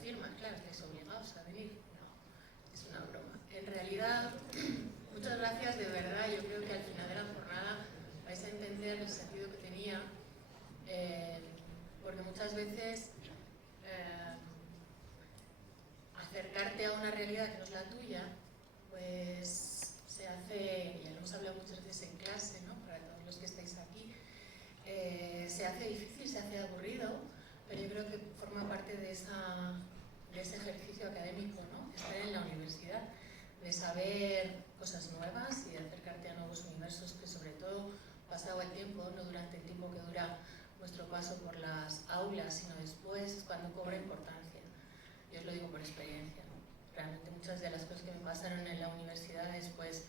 afirma, claro, estáis obligados a venir. No, es una broma. En realidad, muchas gracias de verdad. Yo creo que al final de la jornada vais a entender el sentido que tenía, porque muchas veces acercarte a una realidad que no es la tuya, pues se hace, ya lo hemos hablado muchas veces en clase, ¿no? Para todos los que estáis aquí, se hace difícil, se hace aburrido, pero yo creo que forma parte de ese ejercicio académico, ¿no? Estar en la universidad, de saber cosas nuevas y de acercarte a nuevos universos que, sobre todo, pasado el tiempo, no durante el tiempo que dura nuestro paso por las aulas, sino después, es cuando cobra importancia. Yo os lo digo por experiencia, ¿no? Realmente muchas de las cosas que me pasaron en la universidad después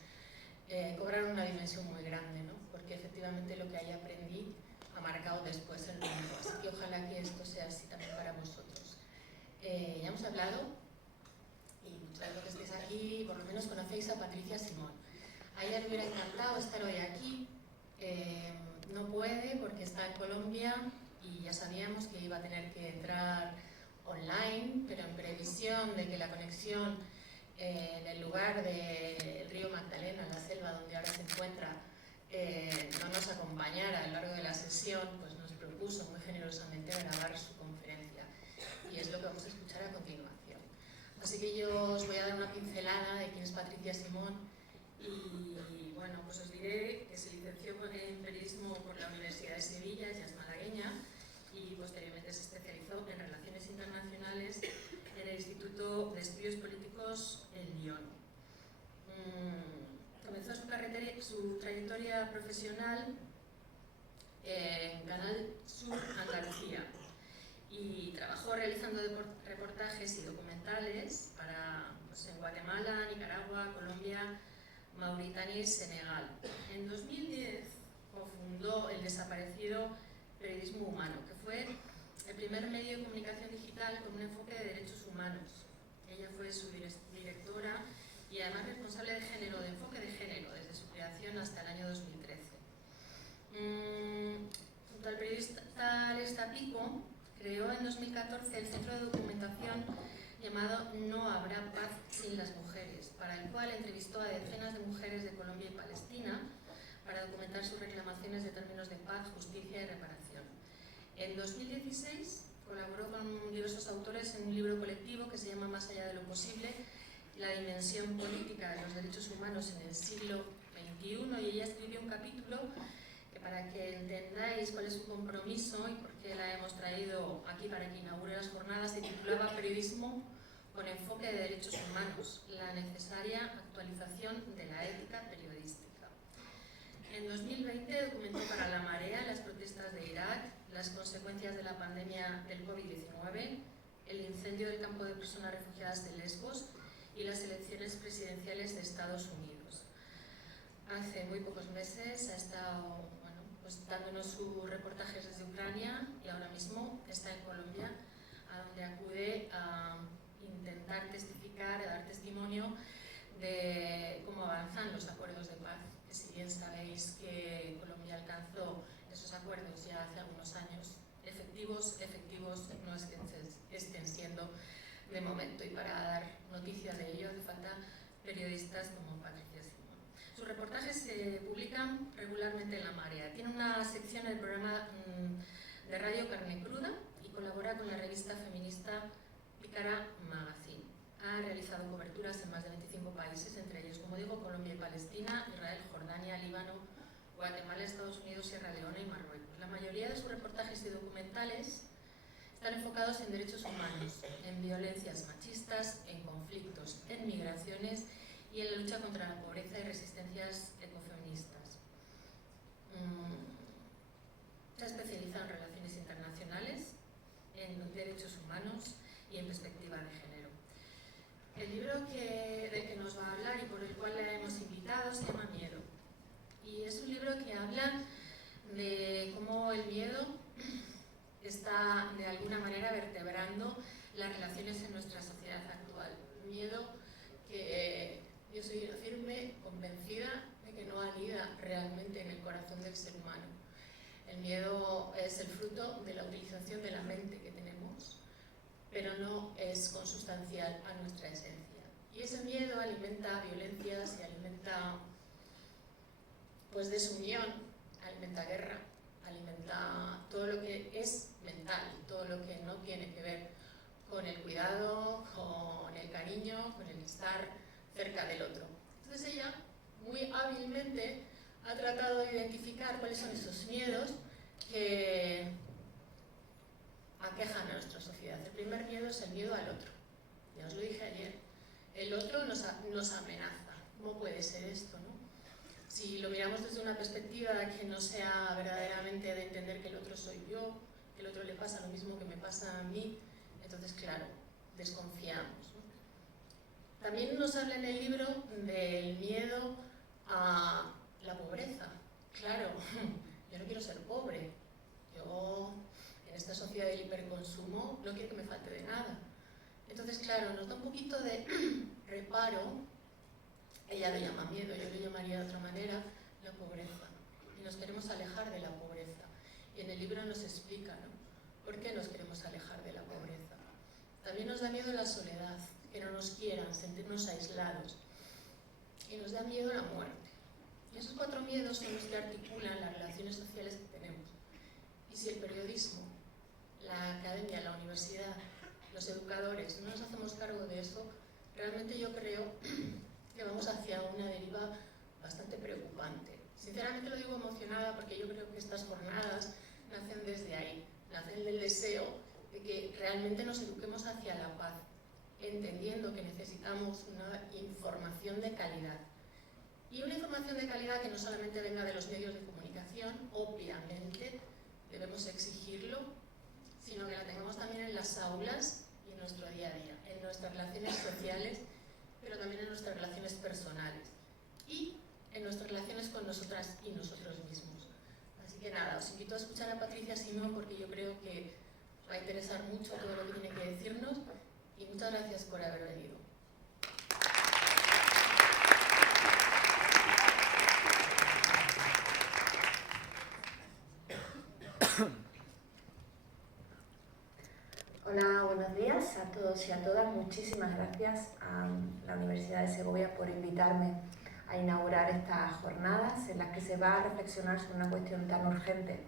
cobraron una dimensión muy grande, ¿no? Porque efectivamente lo que ahí aprendí ha marcado después el rumbo. Así que ojalá que esto sea así también para vosotros. Ya hemos hablado, y muchos de los que estéis aquí, por lo menos conocéis a Patricia Simón. A ella le hubiera encantado estar hoy aquí. No puede porque está en Colombia y ya sabíamos que iba a tener que entrar online, pero en previsión de que la conexión en el lugar del río Magdalena, en la selva donde ahora se encuentra, no nos acompañara a lo largo de la sesión, pues nos propuso muy generosamente grabar su conferencia, y es lo que vamos a escuchar a continuación. Así que yo os voy a dar una pincelada de quién es Patricia Simón, y bueno, pues os diré que se licenció en periodismo por la Universidad de Sevilla, ella es malagueña, y posteriormente se especializó en Relaciones Internacionales en el Instituto de Estudios Políticos en Lyon. Comenzó su trayectoria profesional en Canal Sur Andalucía y trabajó realizando reportajes y documentales para, pues, en Guatemala, Nicaragua, Colombia, Mauritania y Senegal. En 2010 cofundó el desaparecido Periodismo Humano, que fue el primer medio de comunicación digital con un enfoque de derechos humanos. Ella fue su directora y además responsable de enfoque de género, desde su creación hasta el año 2013. Junto al periodista Alesta Pico, creó en 2014 el centro de documentación llamado No habrá paz sin las mujeres, para el cual entrevistó a decenas de mujeres de Colombia y Palestina para documentar sus reclamaciones de términos de paz, justicia y reparación. En 2016 colaboró con diversos autores en un libro colectivo que se llama Más allá de lo posible, la dimensión política de los derechos humanos en el siglo XXI, y ella escribió un capítulo que, para que entendáis cuál es su compromiso y por qué la hemos traído aquí para que inaugure las jornadas, se titulaba Periodismo con enfoque de derechos humanos, la necesaria actualización de la ética periodística. En 2020 documentó para La Marea las protestas de Irak, las consecuencias de la pandemia del COVID-19, el incendio del campo de personas refugiadas de Lesbos y las elecciones presidenciales de Estados Unidos. Hace muy pocos meses ha estado pues dándonos sus reportajes desde Ucrania, y ahora mismo está en Colombia, a donde acude a intentar testificar, a dar testimonio de cómo avanzan los acuerdos de paz, que si bien sabéis que Colombia alcanzó esos acuerdos ya hace algunos años, efectivos no es que estén siendo de momento, y para dar noticia de ello hace falta periodistas como Patricia Simón. Sus reportajes se publican regularmente en La Marea. Tiene una sección en el programa de radio Carne Cruda y colabora con la revista feminista Pícara Magazine. Ha realizado coberturas en más de 25 países, entre ellos, como digo, Colombia y Palestina, Israel, Jordania, Líbano, Guatemala, Estados Unidos, Sierra Leona y Marruecos. La mayoría de sus reportajes y documentales están enfocados en derechos humanos, en violencias machistas, en conflictos, en migraciones y en la lucha contra la pobreza y resistencias ecofeministas. Se ha especializado en relaciones internacionales, en derechos humanos y en perspectiva de género. El libro del que nos va a hablar y por el cual la hemos invitado se llama Miedo. Y es un libro que habla de cómo el miedo está de alguna manera vertebrando las relaciones en nuestra sociedad actual. Miedo que yo soy una firme convencida de que no anida realmente en el corazón del ser humano. El miedo es el fruto de la utilización de la mente que tenemos pero no es consustancial a nuestra esencia. Y ese miedo alimenta violencias y alimenta pues desunión, alimenta guerra, alimenta todo lo que es mental, todo lo que no tiene que ver con el cuidado, con el cariño, con el estar cerca del otro. Entonces ella muy hábilmente ha tratado de identificar cuáles son esos miedos que aquejan a nuestra sociedad. El primer miedo es el miedo al otro. Ya os lo dije ayer. El otro nos amenaza. ¿Cómo puede ser esto, no? Si lo miramos desde una perspectiva que no sea verdaderamente de entender que el otro soy yo, que el otro le pasa lo mismo que me pasa a mí, entonces, claro, desconfiamos, ¿no? También nos habla en el libro del miedo a la pobreza. Claro, yo no quiero ser pobre. Yo, en esta sociedad del hiperconsumo, no quiero que me falte de nada. Entonces, claro, nos da un poquito de reparo. Ella lo llama miedo, yo lo llamaría de otra manera la pobreza. Y nos queremos alejar de la pobreza. Y en el libro nos explica, ¿no? ¿Por qué nos queremos alejar de la pobreza? También nos da miedo la soledad, que no nos quieran, sentirnos aislados. Y nos da miedo la muerte. Y esos 4 miedos son los que articulan las relaciones sociales que tenemos. Y si el periodismo, la academia, la universidad, los educadores no nos hacemos cargo de eso, realmente yo creo que vamos hacia una deriva bastante preocupante. Sinceramente lo digo emocionada porque yo creo que estas jornadas nacen desde ahí, nacen del deseo de que realmente nos eduquemos hacia la paz, entendiendo que necesitamos una información de calidad. Y una información de calidad que no solamente venga de los medios de comunicación, obviamente debemos exigirlo, sino que la tengamos también en las aulas y en nuestro día a día, en nuestras relaciones sociales, pero también en nuestras relaciones personales y en nuestras relaciones con nosotras y nosotros mismos. Así que nada, os invito a escuchar a Patricia Simón porque yo creo que os va a interesar mucho todo lo que tiene que decirnos y muchas gracias por haber venido. Hola, buenos días a todos y a todas. Muchísimas gracias a la Universidad de Segovia por invitarme a inaugurar estas jornadas en las que se va a reflexionar sobre una cuestión tan urgente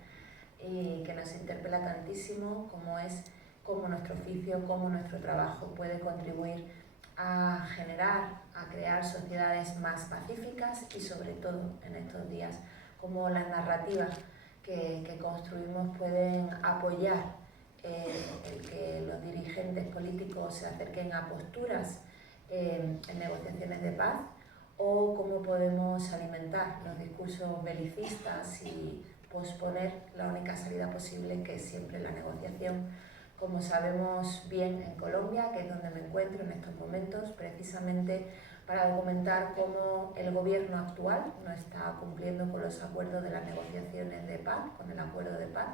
y que nos interpela tantísimo como es cómo nuestro oficio, cómo nuestro trabajo puede contribuir a generar, a crear sociedades más pacíficas y sobre todo en estos días cómo las narrativas que construimos pueden apoyar el que los dirigentes políticos se acerquen a posturas en negociaciones de paz, o cómo podemos alimentar los discursos belicistas y posponer la única salida posible, que es siempre la negociación. Como sabemos bien en Colombia, que es donde me encuentro en estos momentos, precisamente para documentar cómo el gobierno actual no está cumpliendo con los acuerdos de las negociaciones de paz, con el acuerdo de paz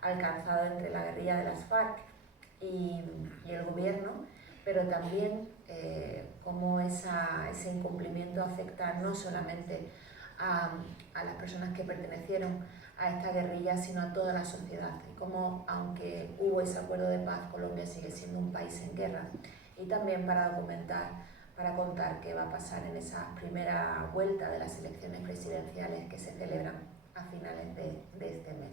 alcanzado entre la guerrilla de las FARC y el gobierno, pero también cómo ese incumplimiento afecta no solamente a las personas que pertenecieron a esta guerrilla, sino a toda la sociedad, y cómo, aunque hubo ese acuerdo de paz, Colombia sigue siendo un país en guerra. Y también para documentar, para contar qué va a pasar en esa primera vuelta de las elecciones presidenciales que se celebran a finales de este mes.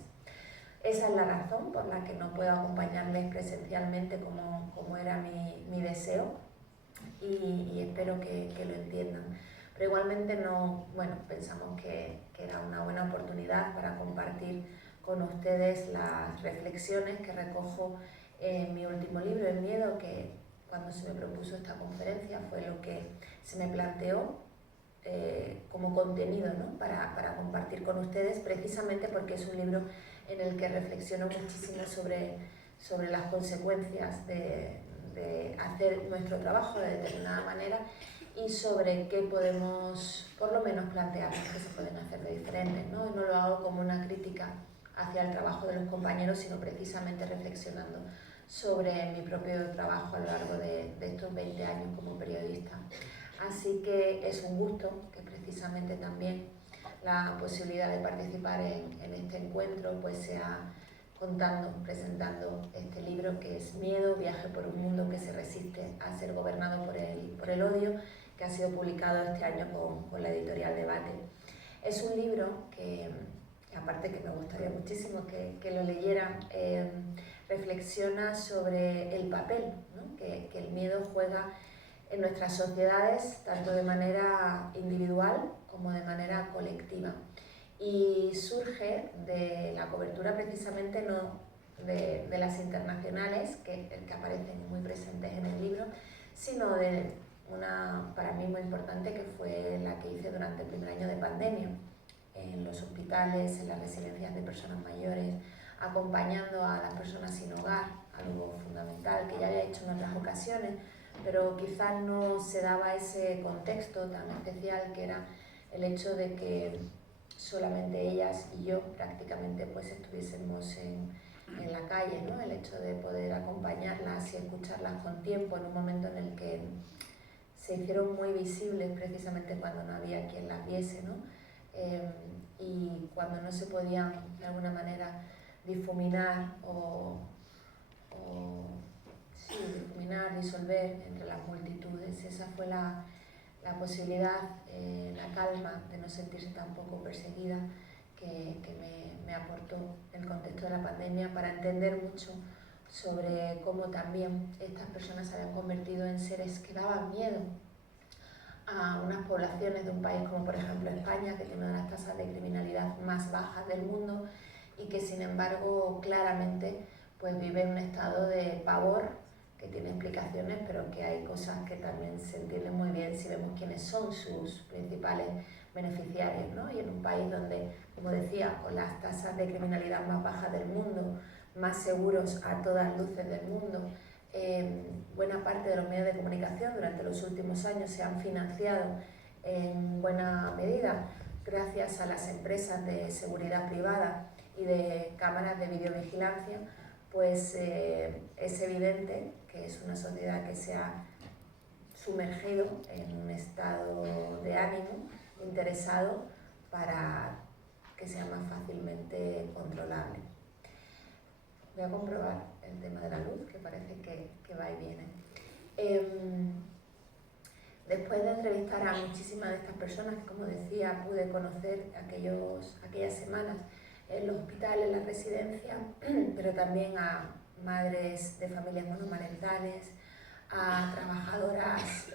Esa es la razón por la que no puedo acompañarles presencialmente como era mi deseo, y espero que lo entiendan. Pero igualmente pensamos que era una buena oportunidad para compartir con ustedes las reflexiones que recojo en mi último libro, El miedo, que cuando se me propuso esta conferencia fue lo que se me planteó como contenido, ¿no? para compartir con ustedes, precisamente porque es un libro en el que reflexiono muchísimo sobre las consecuencias de hacer nuestro trabajo de determinada manera y sobre qué podemos, por lo menos, plantearnos que se pueden hacer de diferente, ¿no? Y no lo hago como una crítica hacia el trabajo de los compañeros, sino precisamente reflexionando sobre mi propio trabajo a lo largo de estos 20 años como periodista. Así que es un gusto que precisamente también la posibilidad de participar en este encuentro pues sea presentando este libro que es Miedo, viaje por un mundo que se resiste a ser gobernado por el odio, que ha sido publicado este año con la editorial Debate. Es un libro que aparte que me gustaría muchísimo que lo leyeran, reflexiona sobre el papel, ¿no? que el miedo juega en nuestras sociedades, tanto de manera individual como de manera colectiva. Y surge de la cobertura precisamente no de las internacionales, que aparecen muy presentes en el libro, sino de una para mí muy importante que fue la que hice durante el primer año de pandemia, en los hospitales, en las residencias de personas mayores, acompañando a las personas sin hogar, algo fundamental que ya había hecho en otras ocasiones, pero quizás no se daba ese contexto tan especial que era el hecho de que solamente ellas y yo prácticamente pues estuviésemos en la calle, ¿no? El hecho de poder acompañarlas y escucharlas con tiempo en un momento en el que se hicieron muy visibles precisamente cuando no había quien las viese, ¿no? Y cuando no se podían de alguna manera difuminar disolver entre las multitudes. Esa fue la posibilidad, la calma de no sentirse tampoco perseguida que me aportó el contexto de la pandemia para entender mucho sobre cómo también estas personas se habían convertido en seres que daban miedo a unas poblaciones de un país como por ejemplo España, que tiene una de las tasas de criminalidad más bajas del mundo y que sin embargo claramente pues vive en un estado de pavor que tiene explicaciones, pero que hay cosas que también se entienden muy bien si vemos quiénes son sus principales beneficiarios, ¿no? Y en un país donde, como decía, con las tasas de criminalidad más bajas del mundo, más seguros a todas luces del mundo, buena parte de los medios de comunicación durante los últimos años se han financiado en buena medida gracias a las empresas de seguridad privada y de cámaras de videovigilancia, pues es evidente que es una sociedad que se ha sumergido en un estado de ánimo interesado para que sea más fácilmente controlable. Voy a comprobar el tema de la luz, que parece que va y viene. Después de entrevistar a muchísimas de estas personas, que como decía, pude conocer aquellas semanas en los hospitales, en las residencias, pero también a madres de familias monomarentales, a trabajadoras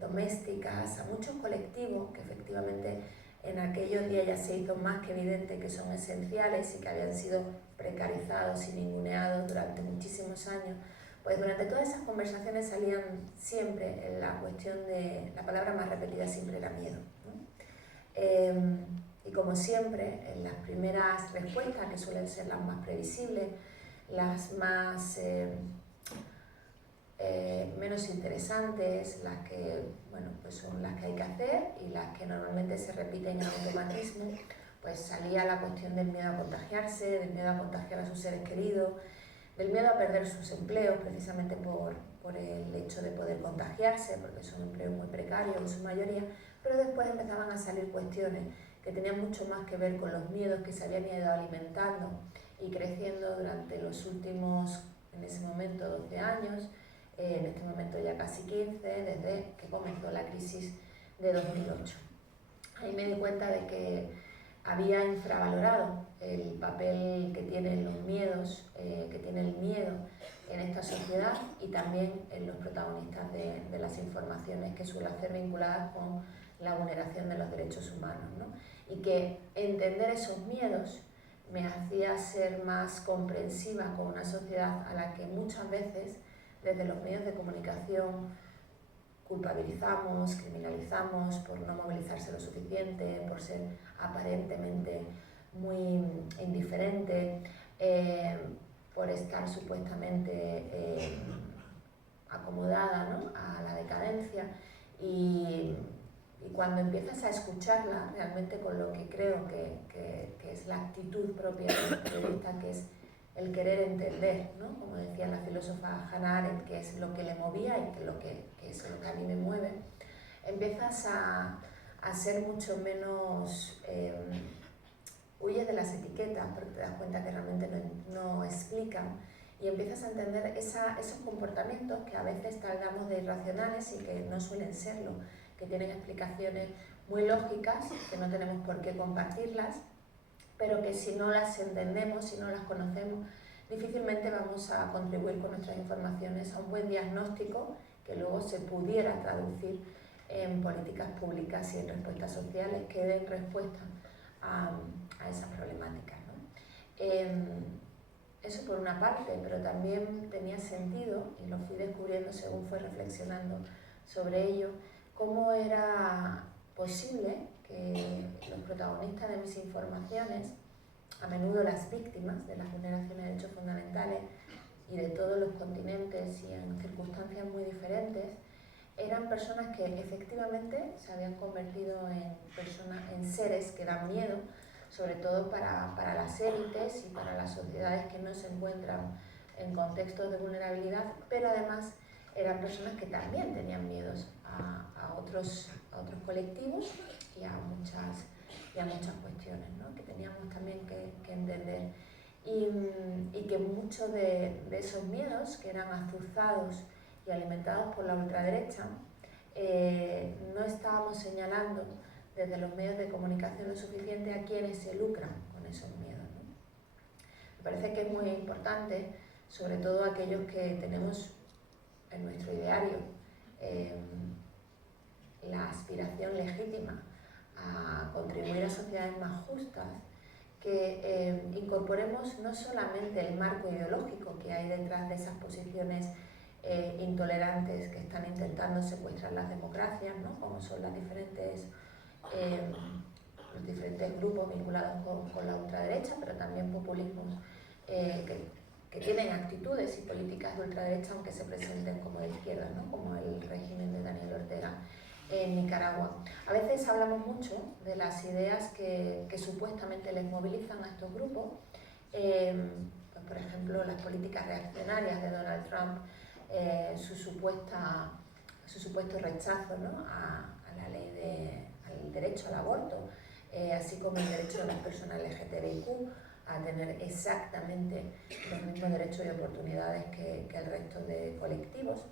domésticas, a muchos colectivos que efectivamente en aquellos días ya se hizo más que evidente que son esenciales y que habían sido precarizados y ninguneados durante muchísimos años. Pues durante todas esas conversaciones salían siempre la cuestión de la palabra más repetida siempre era miedo, ¿no? Y como siempre, en las primeras respuestas, que suelen ser las más previsibles, las más menos interesantes, las que, bueno, pues son las que hay que hacer y las que normalmente se repiten en automatismo, pues salía la cuestión del miedo a contagiarse, del miedo a contagiar a sus seres queridos, del miedo a perder sus empleos precisamente por el hecho de poder contagiarse, porque son empleos muy precarios en su mayoría, pero después empezaban a salir cuestiones que tenían mucho más que ver con los miedos que se habían ido alimentando y creciendo durante los últimos, en ese momento, 12 años, en este momento ya casi 15, desde que comenzó la crisis de 2008. Ahí me di cuenta de que había infravalorado el papel que tienen los miedos, que tiene el miedo en esta sociedad y también en los protagonistas de las informaciones que suelen ser vinculadas con la vulneración de los derechos humanos, ¿no? Y que entender esos miedos me hacía ser más comprensiva con una sociedad a la que muchas veces desde los medios de comunicación culpabilizamos, criminalizamos por no movilizarse lo suficiente, por ser aparentemente muy indiferente, por estar supuestamente acomodada, ¿no?, a la decadencia. Y cuando empiezas a escucharla realmente con lo que creo que es la actitud propia del periodista, que es el querer entender, ¿no?, como decía la filósofa Hannah Arendt, que es lo que le movía y que es lo que a mí me mueve, empiezas a ser mucho menos huyes de las etiquetas porque te das cuenta que realmente no explican y empiezas a entender esos comportamientos que a veces tratamos de irracionales y que no suelen serlo, que tienen explicaciones muy lógicas, que no tenemos por qué compartirlas, pero que si no las entendemos, si no las conocemos, difícilmente vamos a contribuir con nuestras informaciones a un buen diagnóstico que luego se pudiera traducir en políticas públicas y en respuestas sociales que den respuesta a esas problemáticas, ¿no? Eso por una parte, pero también tenía sentido, y lo fui descubriendo según fui reflexionando sobre ello, cómo era posible que los protagonistas de mis informaciones, a menudo las víctimas de las vulneraciones de derechos fundamentales y de todos los continentes y en circunstancias muy diferentes, eran personas que efectivamente se habían convertido en seres que dan miedo, sobre todo para las élites y para las sociedades que no se encuentran en contextos de vulnerabilidad, pero además eran personas que también tenían miedos a otros colectivos y a muchas cuestiones, ¿no? Que teníamos también que entender. Y que muchos de esos miedos, que eran azuzados y alimentados por la ultraderecha, no estábamos señalando desde los medios de comunicación lo suficiente a quienes se lucran con esos miedos, ¿no? Me parece que es muy importante, sobre todo aquellos que tenemos en nuestro ideario la aspiración legítima a contribuir a sociedades más justas, que incorporemos no solamente el marco ideológico que hay detrás de esas posiciones intolerantes que están intentando secuestrar las democracias, ¿no? Como son los diferentes grupos vinculados con la ultraderecha, pero también populismos que tienen actitudes y políticas de ultraderecha aunque se presenten como de izquierda, ¿no? Como el régimen de Daniel Ortega en Nicaragua. A veces hablamos mucho de las ideas que supuestamente les movilizan a estos grupos, pues por ejemplo las políticas reaccionarias de Donald Trump, su supuesto rechazo, ¿no? a la ley al derecho al aborto, así como el derecho de las personas LGTBIQ a tener exactamente los mismos derechos y oportunidades que el resto de colectivos.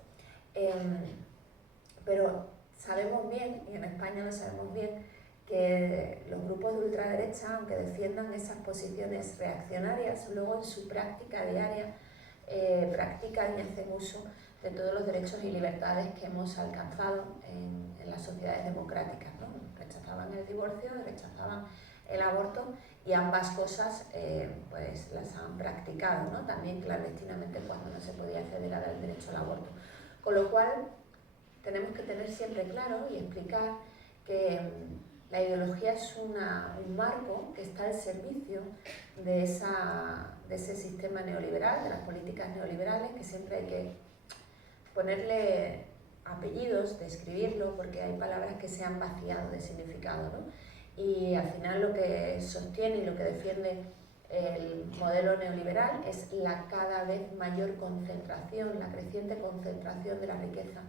Pero sabemos bien, y en España lo sabemos bien, que los grupos de ultraderecha, aunque defiendan esas posiciones reaccionarias, luego en su práctica diaria practican y hacen uso de todos los derechos y libertades que hemos alcanzado en las sociedades democráticas, ¿no? Rechazaban el divorcio, rechazaban el aborto y ambas cosas pues las han practicado, ¿no? También clandestinamente cuando no se podía acceder al derecho al aborto. Con lo cual tenemos que tener siempre claro y explicar que la ideología es un marco que está al servicio de ese sistema neoliberal, de las políticas neoliberales, que siempre hay que ponerle apellidos, describirlo, porque hay palabras que se han vaciado de significado, ¿no? Y al final lo que sostiene y lo que defiende el modelo neoliberal es la cada vez mayor concentración, la creciente concentración de la riqueza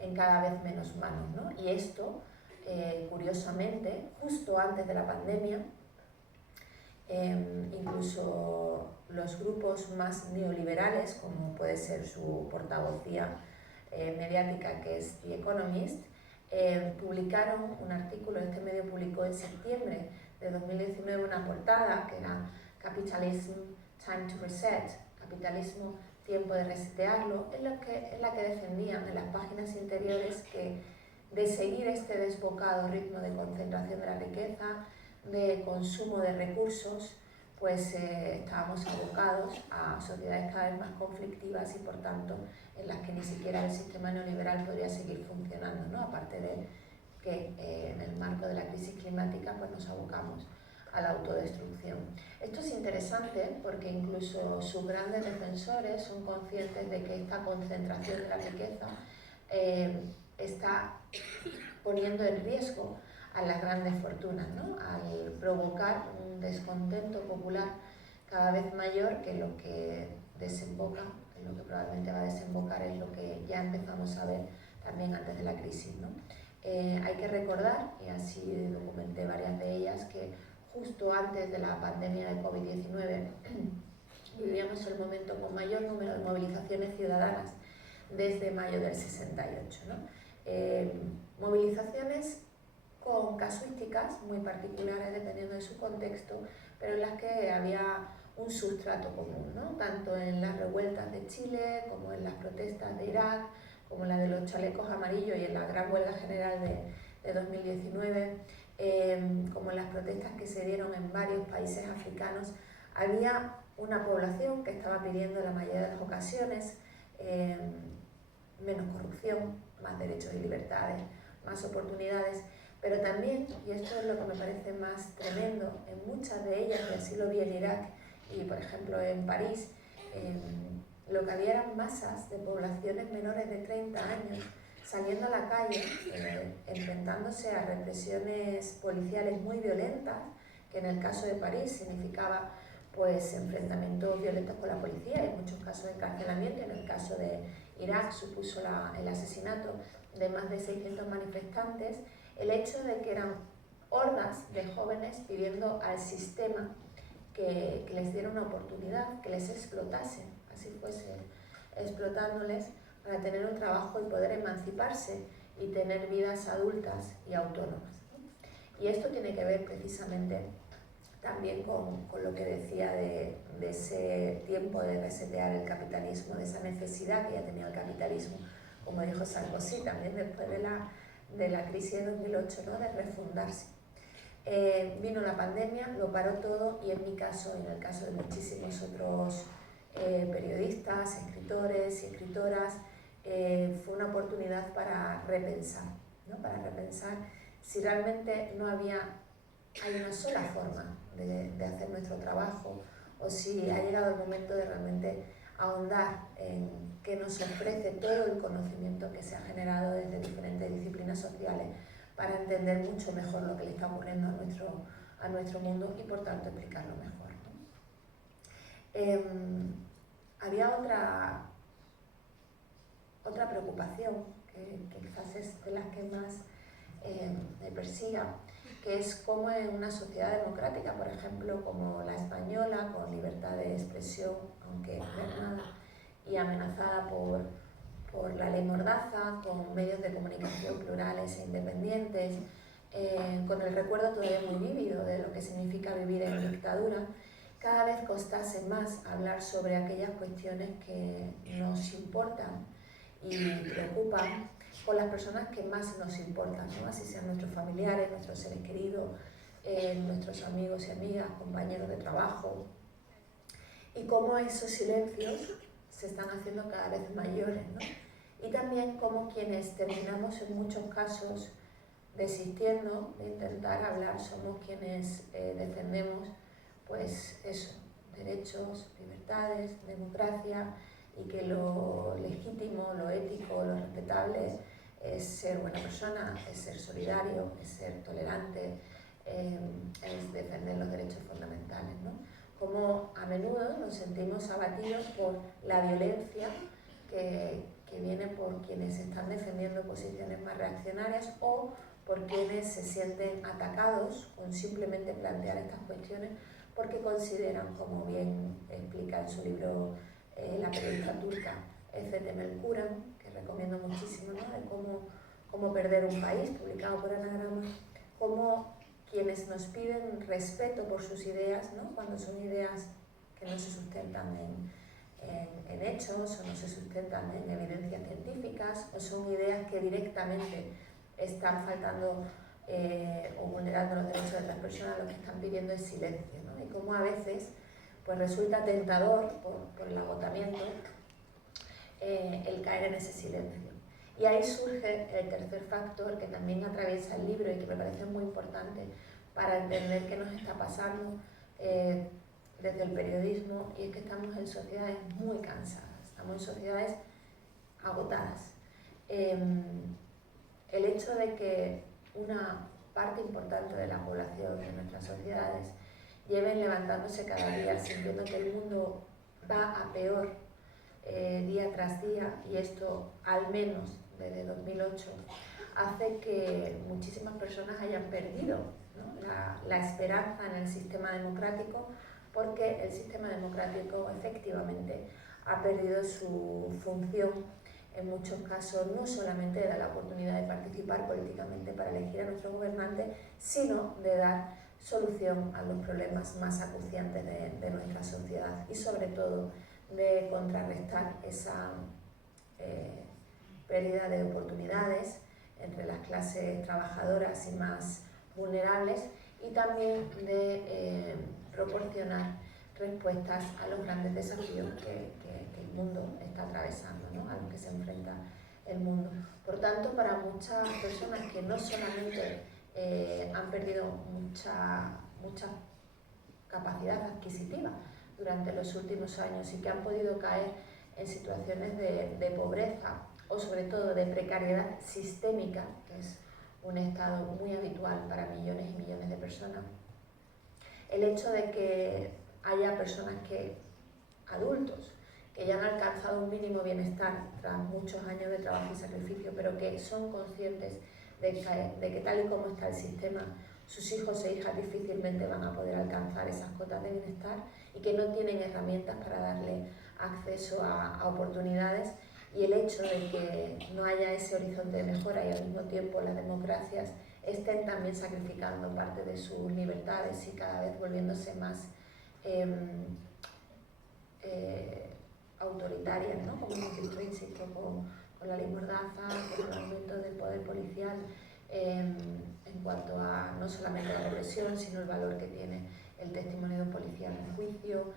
en cada vez menos manos, ¿no? Y esto, curiosamente, justo antes de la pandemia, incluso los grupos más neoliberales, como puede ser su portavocía mediática, que es The Economist, publicaron un artículo, este medio publicó en septiembre de 2019 una portada que era Capitalism, Time to Reset, capitalismo, tiempo de resetearlo, en la que defendían en las páginas interiores que de seguir este desbocado ritmo de concentración de la riqueza, de consumo de recursos, pues estábamos abocados a sociedades cada vez más conflictivas y por tanto en las que ni siquiera el sistema neoliberal podría seguir funcionando, ¿no? Aparte de que en el marco de la crisis climática pues nos abocamos a la autodestrucción. Esto es interesante porque incluso sus grandes defensores son conscientes de que esta concentración de la riqueza está poniendo en riesgo a las grandes fortunas, ¿no? Al provocar un descontento popular cada vez mayor, que lo que desemboca, que lo que probablemente va a desembocar es lo que ya empezamos a ver también antes de la crisis, ¿no? Hay que recordar, y así documenté varias de ellas, que justo antes de la pandemia de COVID-19, vivíamos el momento con mayor número de movilizaciones ciudadanas desde mayo del 68, ¿no? Movilizaciones con casuísticas muy particulares dependiendo de su contexto, pero en las que había un sustrato común, ¿no? Tanto en las revueltas de Chile como en las protestas de Irak, como la de los chalecos amarillos y en la gran huelga general de 2019, como en las protestas que se dieron en varios países africanos, había una población que estaba pidiendo en la mayoría de las ocasiones menos corrupción, más derechos y libertades, más oportunidades, pero también, y esto es lo que me parece más tremendo, en muchas de ellas, y así lo vi en Irak y por ejemplo en París, lo que había eran masas de poblaciones menores de 30 años saliendo a la calle, enfrentándose a represiones policiales muy violentas, que en el caso de París significaba pues enfrentamientos violentos con la policía, en muchos casos encarcelamiento, en el caso de Irak supuso el asesinato de más de 600 manifestantes, el hecho de que eran hordas de jóvenes pidiendo al sistema que les diera una oportunidad, que les explotasen, así fuese, explotándoles para tener un trabajo y poder emanciparse y tener vidas adultas y autónomas, ¿no? Y esto tiene que ver precisamente también con lo que decía de ese tiempo de resetear el capitalismo, de esa necesidad que ya tenía el capitalismo, como dijo Sarkozy, también después de la crisis de 2008, ¿no? De refundarse. Vino la pandemia, lo paró todo y en mi caso, y en el caso de muchísimos otros periodistas, escritores y escritoras, fue una oportunidad para repensar, ¿no? Para repensar si realmente hay una sola forma de hacer nuestro trabajo, o si ha llegado el momento de realmente ahondar en qué nos ofrece todo el conocimiento que se ha generado desde diferentes disciplinas sociales para entender mucho mejor lo que le está ocurriendo a nuestro mundo y por tanto explicarlo mejor, ¿no? Había otra preocupación que quizás es de las que más me persiga, que es cómo en una sociedad democrática, por ejemplo, como la española, con libertad de expresión, aunque mermada y amenazada por la ley Mordaza, con medios de comunicación plurales e independientes, con el recuerdo todavía muy vívido de lo que significa vivir en dictadura, cada vez costase más hablar sobre aquellas cuestiones que nos importan y preocupan con las personas que más nos importan, ¿no? Así sean nuestros familiares, nuestros seres queridos, nuestros amigos y amigas, compañeros de trabajo, y cómo esos silencios se están haciendo cada vez mayores, ¿no? Y también cómo quienes terminamos en muchos casos desistiendo de intentar hablar somos quienes defendemos pues eso, derechos, libertades, democracia, y que lo legítimo, lo ético, lo respetable es ser buena persona, es ser solidario, es ser tolerante, es defender los derechos fundamentales, ¿no? Como a menudo nos sentimos abatidos por la violencia que viene por quienes están defendiendo posiciones más reaccionarias o por quienes se sienten atacados con simplemente plantear estas cuestiones porque consideran, como bien explica en su libro la periodista turca Efe Melkuran, que recomiendo muchísimo, ¿no? De cómo perder un país, publicado por Anagrama, cómo quienes nos piden respeto por sus ideas, ¿no? Cuando son ideas que no se sustentan en hechos o no se sustentan en evidencias científicas o son ideas que directamente están faltando o vulnerando los derechos de otras personas, lo que están pidiendo es silencio, ¿no? Y cómo a veces pues resulta tentador por el agotamiento el caer en ese silencio. Y ahí surge el tercer factor que también atraviesa el libro y que me parece muy importante para entender qué nos está pasando desde el periodismo, y es que estamos en sociedades muy cansadas, estamos en sociedades agotadas. El hecho de que una parte importante de la población de nuestras sociedades lleven levantándose cada día sintiendo que el mundo va a peor día tras día, y esto al menos desde 2008, hace que muchísimas personas hayan perdido, ¿no? ¿no? La esperanza en el sistema democrático, porque el sistema democrático efectivamente ha perdido su función en muchos casos, no solamente de dar la oportunidad de participar políticamente para elegir a nuestros gobernantes, sino de dar solución a los problemas más acuciantes de nuestra sociedad y sobre todo de contrarrestar esa pérdida de oportunidades entre las clases trabajadoras y más vulnerables, y también de proporcionar respuestas a los grandes desafíos que el mundo está atravesando, ¿no? A los que se enfrenta el mundo. Por tanto, para muchas personas que no solamente han perdido mucha capacidad adquisitiva durante los últimos años y que han podido caer en situaciones de pobreza o sobre todo de precariedad sistémica, que es un estado muy habitual para millones y millones de personas, el hecho de que haya personas adultos, que ya han alcanzado un mínimo bienestar tras muchos años de trabajo y sacrificio, pero que son conscientes de que tal y como está el sistema, sus hijos e hijas difícilmente van a poder alcanzar esas cotas de bienestar y que no tienen herramientas para darle acceso a oportunidades, y el hecho de que no haya ese horizonte de mejora y al mismo tiempo las democracias estén también sacrificando parte de sus libertades y cada vez volviéndose más autoritarias, ¿no? Como hemos visto, insisto, con la ley Mordaza, con el aumento del poder policial en cuanto a no solamente la represión, sino el valor que tiene el testimonio policial en juicio,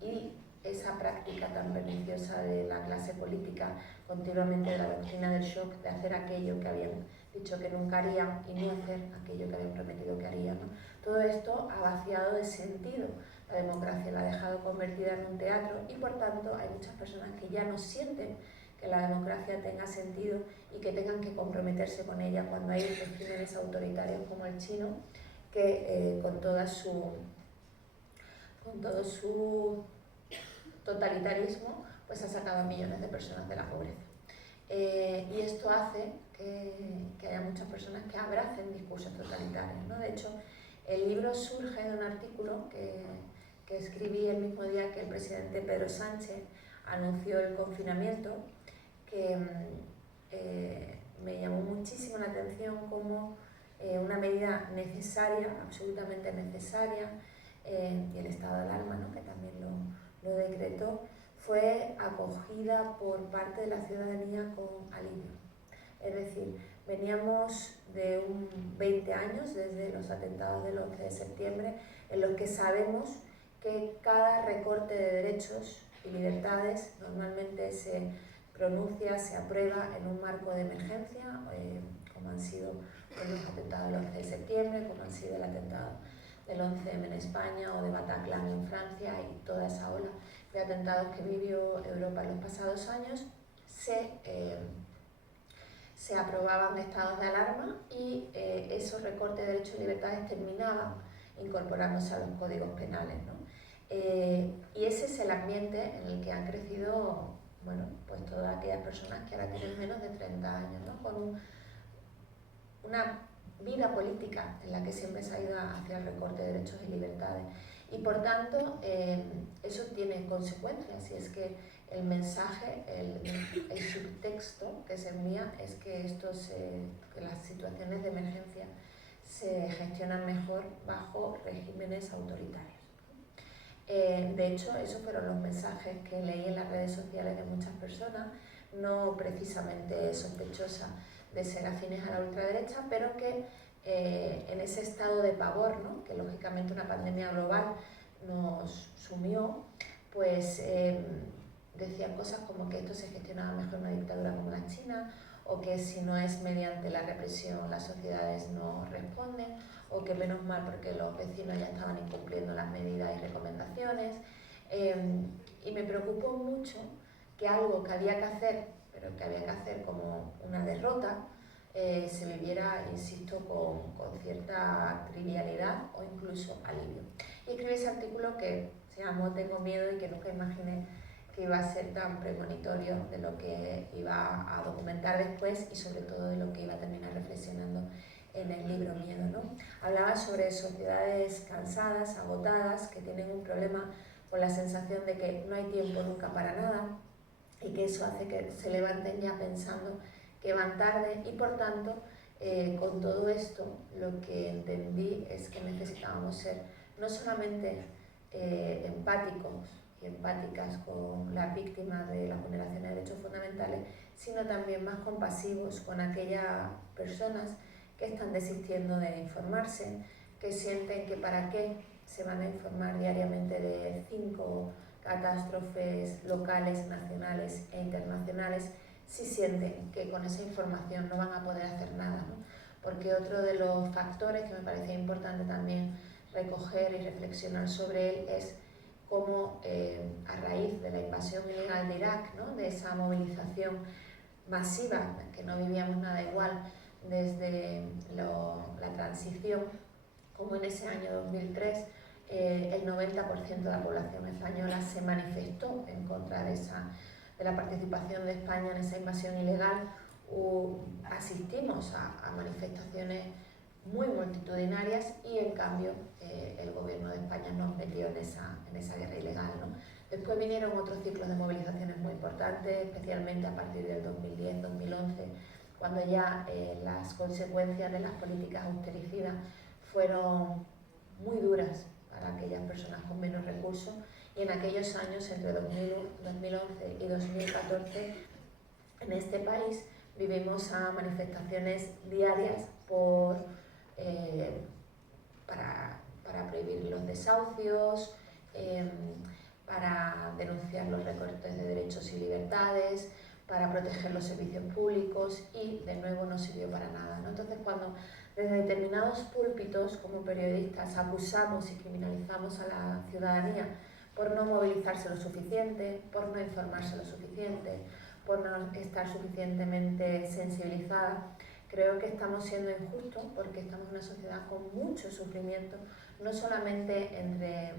y esa práctica tan perniciosa de la clase política, continuamente de la doctrina del shock, de hacer aquello que habían dicho que nunca harían y no hacer aquello que habían prometido que harían, ¿no? Todo esto ha vaciado de sentido la democracia, la ha dejado convertida en un teatro, y por tanto hay muchas personas que ya no sienten que la democracia tenga sentido y que tengan que comprometerse con ella cuando hay regímenes autoritarios como el chino, que con todo su totalitarismo pues ha sacado a millones de personas de la pobreza. Y esto hace que haya muchas personas que abracen discursos totalitarios, ¿no? De hecho, el libro surge de un artículo que escribí el mismo día que el presidente Pedro Sánchez anunció el confinamiento, que me llamó muchísimo la atención como una medida necesaria, absolutamente necesaria, y el estado de alarma, ¿no? Que también lo decretó, fue acogida por parte de la ciudadanía con alivio. Es decir, veníamos de 20 años desde los atentados del 11 de septiembre en los que sabemos que cada recorte de derechos y libertades normalmente se pronuncia, se aprueba en un marco de emergencia, como han sido los atentados del 11 de septiembre, como han sido el atentado del 11M en España o de Bataclan en Francia, y toda esa ola de atentados que vivió Europa en los pasados años. Se aprobaban estados de alarma y esos recortes de derechos y libertades terminaban incorporándose a los códigos penales, ¿no? Y ese es el ambiente en el que han crecido, bueno, pues todas aquellas personas que ahora tienen menos de 30 años, ¿no? Con una vida política en la que siempre se ha ido hacia el recorte de derechos y libertades. Y por tanto, eso tiene consecuencias, y es que el mensaje, el subtexto que se envía es que que las situaciones de emergencia se gestionan mejor bajo regímenes autoritarios. De hecho, esos fueron los mensajes que leí en las redes sociales de muchas personas, no precisamente sospechosas de ser afines a la ultraderecha, pero que en ese estado de pavor, ¿no? Que lógicamente una pandemia global nos sumió, pues decían cosas como que esto se gestionaba mejor en una dictadura como la China, o que si no es mediante la represión las sociedades no responden, o que menos mal porque los vecinos ya estaban incumpliendo las medidas y recomendaciones. Y me preocupó mucho que algo que había que hacer, pero que había que hacer como una derrota, se viviera, insisto, con cierta trivialidad o incluso alivio. Y escribí ese artículo que se llamó Tengo miedo, y que nunca imaginé que iba a ser tan premonitorio de lo que iba a documentar después y sobre todo de lo que iba a terminar reflexionando en el libro Miedo, ¿no? Hablaba sobre sociedades cansadas, agotadas, que tienen un problema con la sensación de que no hay tiempo nunca para nada y que eso hace que se levanten ya pensando que van tarde y por tanto con todo esto lo que entendí es que necesitábamos ser no solamente empáticos y empáticas con las víctimas de la vulneración de derechos fundamentales, sino también más compasivos con aquellas personas que están desistiendo de informarse, que sienten que para qué se van a informar diariamente de 5 catástrofes locales, nacionales e internacionales, si sienten que con esa información no van a poder hacer nada, ¿no? Porque otro de los factores que me parecía importante también recoger y reflexionar sobre él es cómo a raíz de la invasión ilegal de Irak, ¿no? De esa movilización masiva, que no vivíamos nada igual desde la transición, como en ese año 2003 el 90% de la población española se manifestó en contra de la participación de España en esa invasión ilegal. Asistimos a manifestaciones muy multitudinarias y en cambio el gobierno de España nos metió en esa guerra ilegal, ¿no? Después vinieron otros ciclos de movilizaciones muy importantes, especialmente a partir del 2010-2011, cuando ya las consecuencias de las políticas austericidas fueron muy duras para aquellas personas con menos recursos, y en aquellos años, entre 2011 y 2014, en este país vivimos a manifestaciones diarias para prohibir los desahucios, para denunciar los recortes de derechos y libertades, para proteger los servicios públicos, y de nuevo no sirvió para nada, ¿no? Entonces, cuando desde determinados púlpitos como periodistas acusamos y criminalizamos a la ciudadanía por no movilizarse lo suficiente, por no informarse lo suficiente, por no estar suficientemente sensibilizada, creo que estamos siendo injustos, porque estamos en una sociedad con mucho sufrimiento, no solamente entre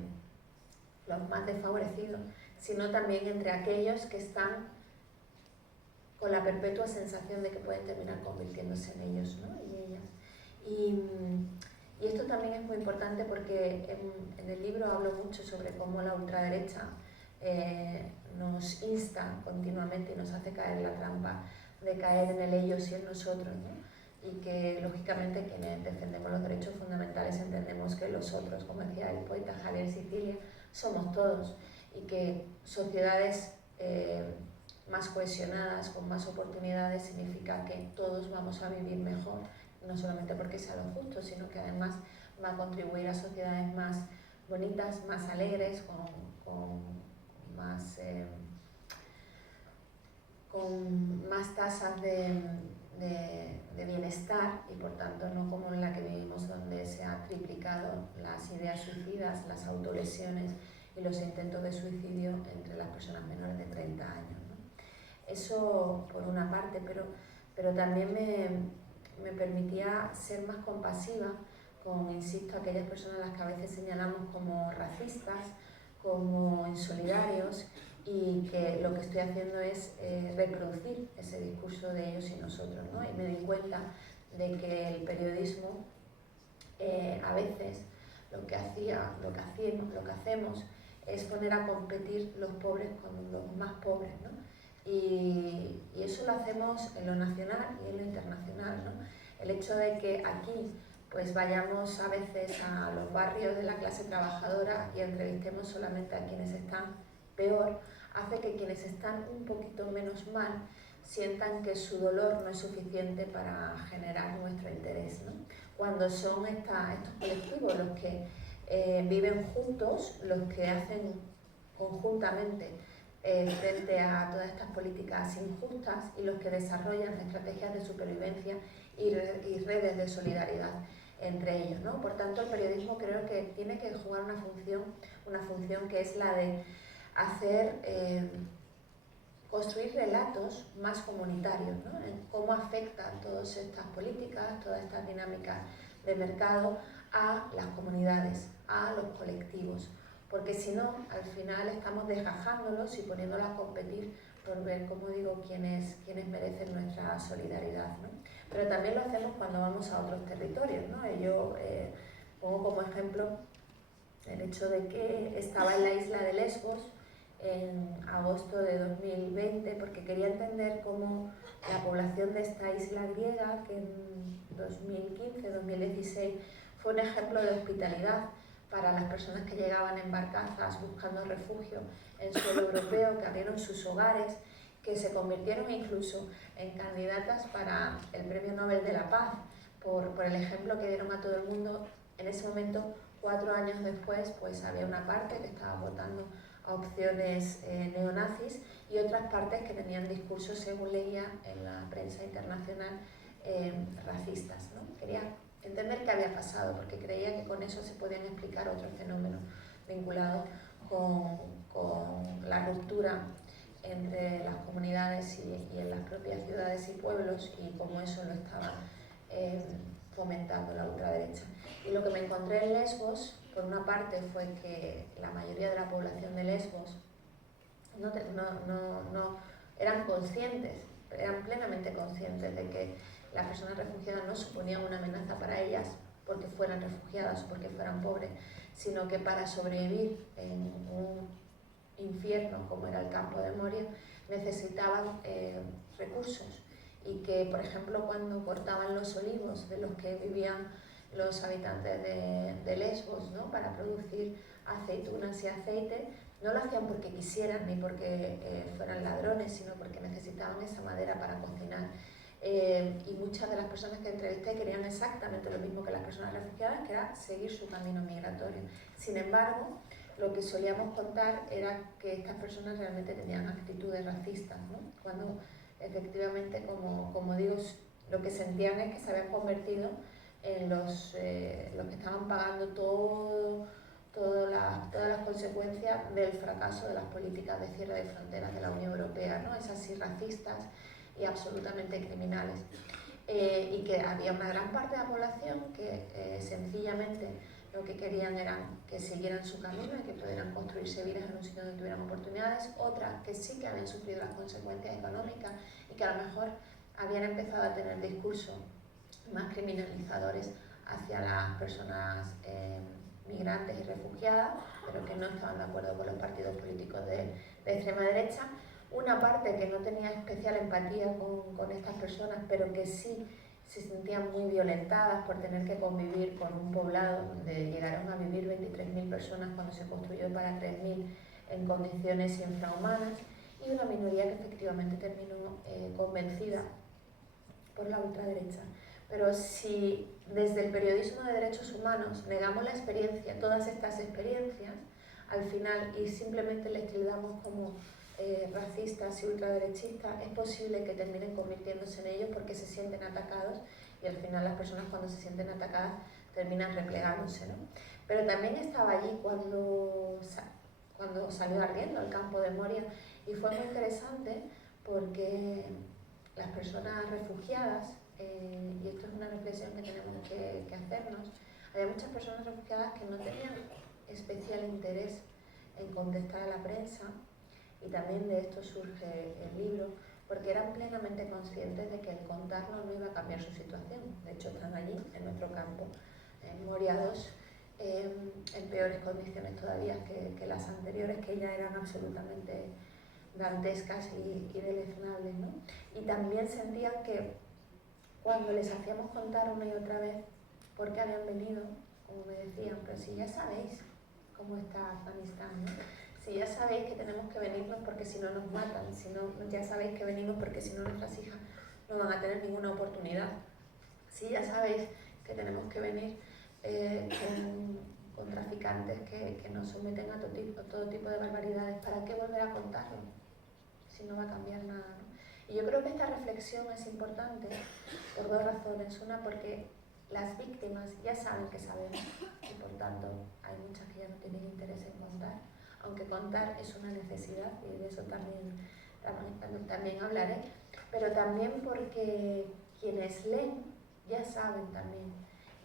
los más desfavorecidos, sino también entre aquellos que están con la perpetua sensación de que pueden terminar convirtiéndose en ellos, ¿no? Y ellas. Y esto también es muy importante porque en el libro hablo mucho sobre cómo la ultraderecha nos insta continuamente y nos hace caer en la trampa de caer en el ellos y en nosotros, ¿no? Y que lógicamente quienes defendemos los derechos fundamentales entendemos que los otros, como decía el poeta Javier Sicilia, somos todos, y que sociedades más cohesionadas, con más oportunidades, significa que todos vamos a vivir mejor, no solamente porque sea lo justo, sino que además va a contribuir a sociedades más bonitas, más alegres, con más tasas de bienestar, y por tanto no como en la que vivimos, donde se ha triplicado las ideas suicidas, las autolesiones y los intentos de suicidio entre las personas menores de 30 años, ¿no? Eso por una parte, pero también me permitía ser más compasiva con, insisto, aquellas personas a las que a veces señalamos como racistas, como insolidarios, y que lo que estoy haciendo es reproducir ese discurso de ellos y nosotros, ¿no? Y me di cuenta de que el periodismo a veces lo que hacemos es poner a competir los pobres con los más pobres, ¿no? Y eso lo hacemos en lo nacional y en lo internacional, ¿no? El hecho de que aquí pues vayamos a veces a los barrios de la clase trabajadora y entrevistemos solamente a quienes están peor, hace que quienes están un poquito menos mal sientan que su dolor no es suficiente para generar nuestro interés, ¿no? Cuando son estos colectivos los que viven juntos, los que hacen conjuntamente frente a todas estas políticas injustas, y los que desarrollan estrategias de supervivencia y redes de solidaridad entre ellos, ¿no? Por tanto, el periodismo creo que tiene que jugar una función que es la de hacer, construir relatos más comunitarios, ¿no? En cómo afectan todas estas políticas, todas estas dinámicas de mercado a las comunidades, a los colectivos, porque si no, al final estamos desgajándolos y poniéndolos a competir por ver, como digo, quiénes merecen nuestra solidaridad, ¿no? Pero también lo hacemos cuando vamos a otros territorios, ¿no? Y yo pongo como ejemplo el hecho de que estaba en la isla de Lesbos en agosto de 2020 porque quería entender cómo la población de esta isla griega, que en 2015-2016 fue un ejemplo de hospitalidad para las personas que llegaban en barcazas buscando refugio en suelo europeo, que abrieron sus hogares, que se convirtieron incluso en candidatas para el Premio Nobel de la Paz por el ejemplo que dieron a todo el mundo. En ese momento, 4 años después, pues había una parte que estaba votando a opciones neonazis y otras partes que tenían discursos, según leía en la prensa internacional, racistas, ¿no? Quería entender qué había pasado, porque creía que con eso se podían explicar otros fenómenos vinculados con la ruptura entre las comunidades y en las propias ciudades y pueblos, y cómo eso lo estaba fomentando la ultraderecha. Y lo que me encontré en Lesbos, por una parte, fue que la mayoría de la población de Lesbos no eran conscientes, eran plenamente conscientes de que las personas refugiadas no suponían una amenaza para ellas porque fueran refugiadas o porque fueran pobres, sino que para sobrevivir en un infierno como era el campo de Moria necesitaban recursos, y que, por ejemplo, cuando cortaban los olivos de los que vivían los habitantes de Lesbos, ¿no?, para producir aceitunas y aceite, no lo hacían porque quisieran ni porque fueran ladrones, sino porque necesitaban esa madera para cocinar. Y muchas de las personas que entrevisté querían exactamente lo mismo que las personas refugiadas, que era seguir su camino migratorio. Sin embargo, lo que solíamos contar era que estas personas realmente tenían actitudes racistas, ¿no? Cuando efectivamente, como digo, lo que sentían es que se habían convertido en los que estaban pagando todas las consecuencias del fracaso de las políticas de cierre de fronteras de la Unión Europea, ¿no? Esas sí racistas y absolutamente criminales. Y que había una gran parte de la población que sencillamente lo que querían era que siguieran su camino y que pudieran construirse vidas en un sitio donde tuvieran oportunidades. Otras que sí que habían sufrido las consecuencias económicas y que a lo mejor habían empezado a tener discursos más criminalizadores hacia las personas migrantes y refugiadas, pero que no estaban de acuerdo con los partidos políticos de extrema derecha. Una parte que no tenía especial empatía con estas personas, pero que sí se sentían muy violentadas por tener que convivir con un poblado donde llegaron a vivir 23.000 personas cuando se construyó para 3.000 en condiciones infrahumanas, y una minoría que efectivamente terminó convencida por la ultraderecha. Pero si desde el periodismo de derechos humanos negamos la experiencia, todas estas experiencias, al final, y simplemente les tildamos como racistas y ultraderechistas, es posible que terminen convirtiéndose en ellos porque se sienten atacados, y al final las personas, cuando se sienten atacadas, terminan replegándose, ¿no? Pero también estaba allí cuando salió ardiendo el campo de Moria, y fue muy interesante porque las personas refugiadas, y esto es una reflexión que tenemos que hacernos, había muchas personas refugiadas que no tenían especial interés en contestar a la prensa, y también de esto surge el libro, porque eran plenamente conscientes de que el contarlo no iba a cambiar su situación. De hecho, están allí, en nuestro campo, en Moria 2, en peores condiciones todavía que las anteriores, que ya eran absolutamente dantescas y deleznables, ¿no? Y también sentían que cuando les hacíamos contar una y otra vez por qué habían venido, como me decían, pero si ya sabéis cómo está Afganistán, ¿no? Si ya sabéis que tenemos que venirnos porque si no nos matan, si no, ya sabéis que venimos porque si no nuestras hijas no van a tener ninguna oportunidad, si ya sabéis que tenemos que venir con traficantes que nos someten a todo tipo de barbaridades, ¿para qué volver a contarlo si no va a cambiar nada, ¿no? Y yo creo que esta reflexión es importante por 2 razones. Una, porque las víctimas ya saben que sabemos, y por tanto hay muchas que ya no tienen interés en contar, aunque contar es una necesidad, y de eso también hablaré, pero también porque quienes leen ya saben también,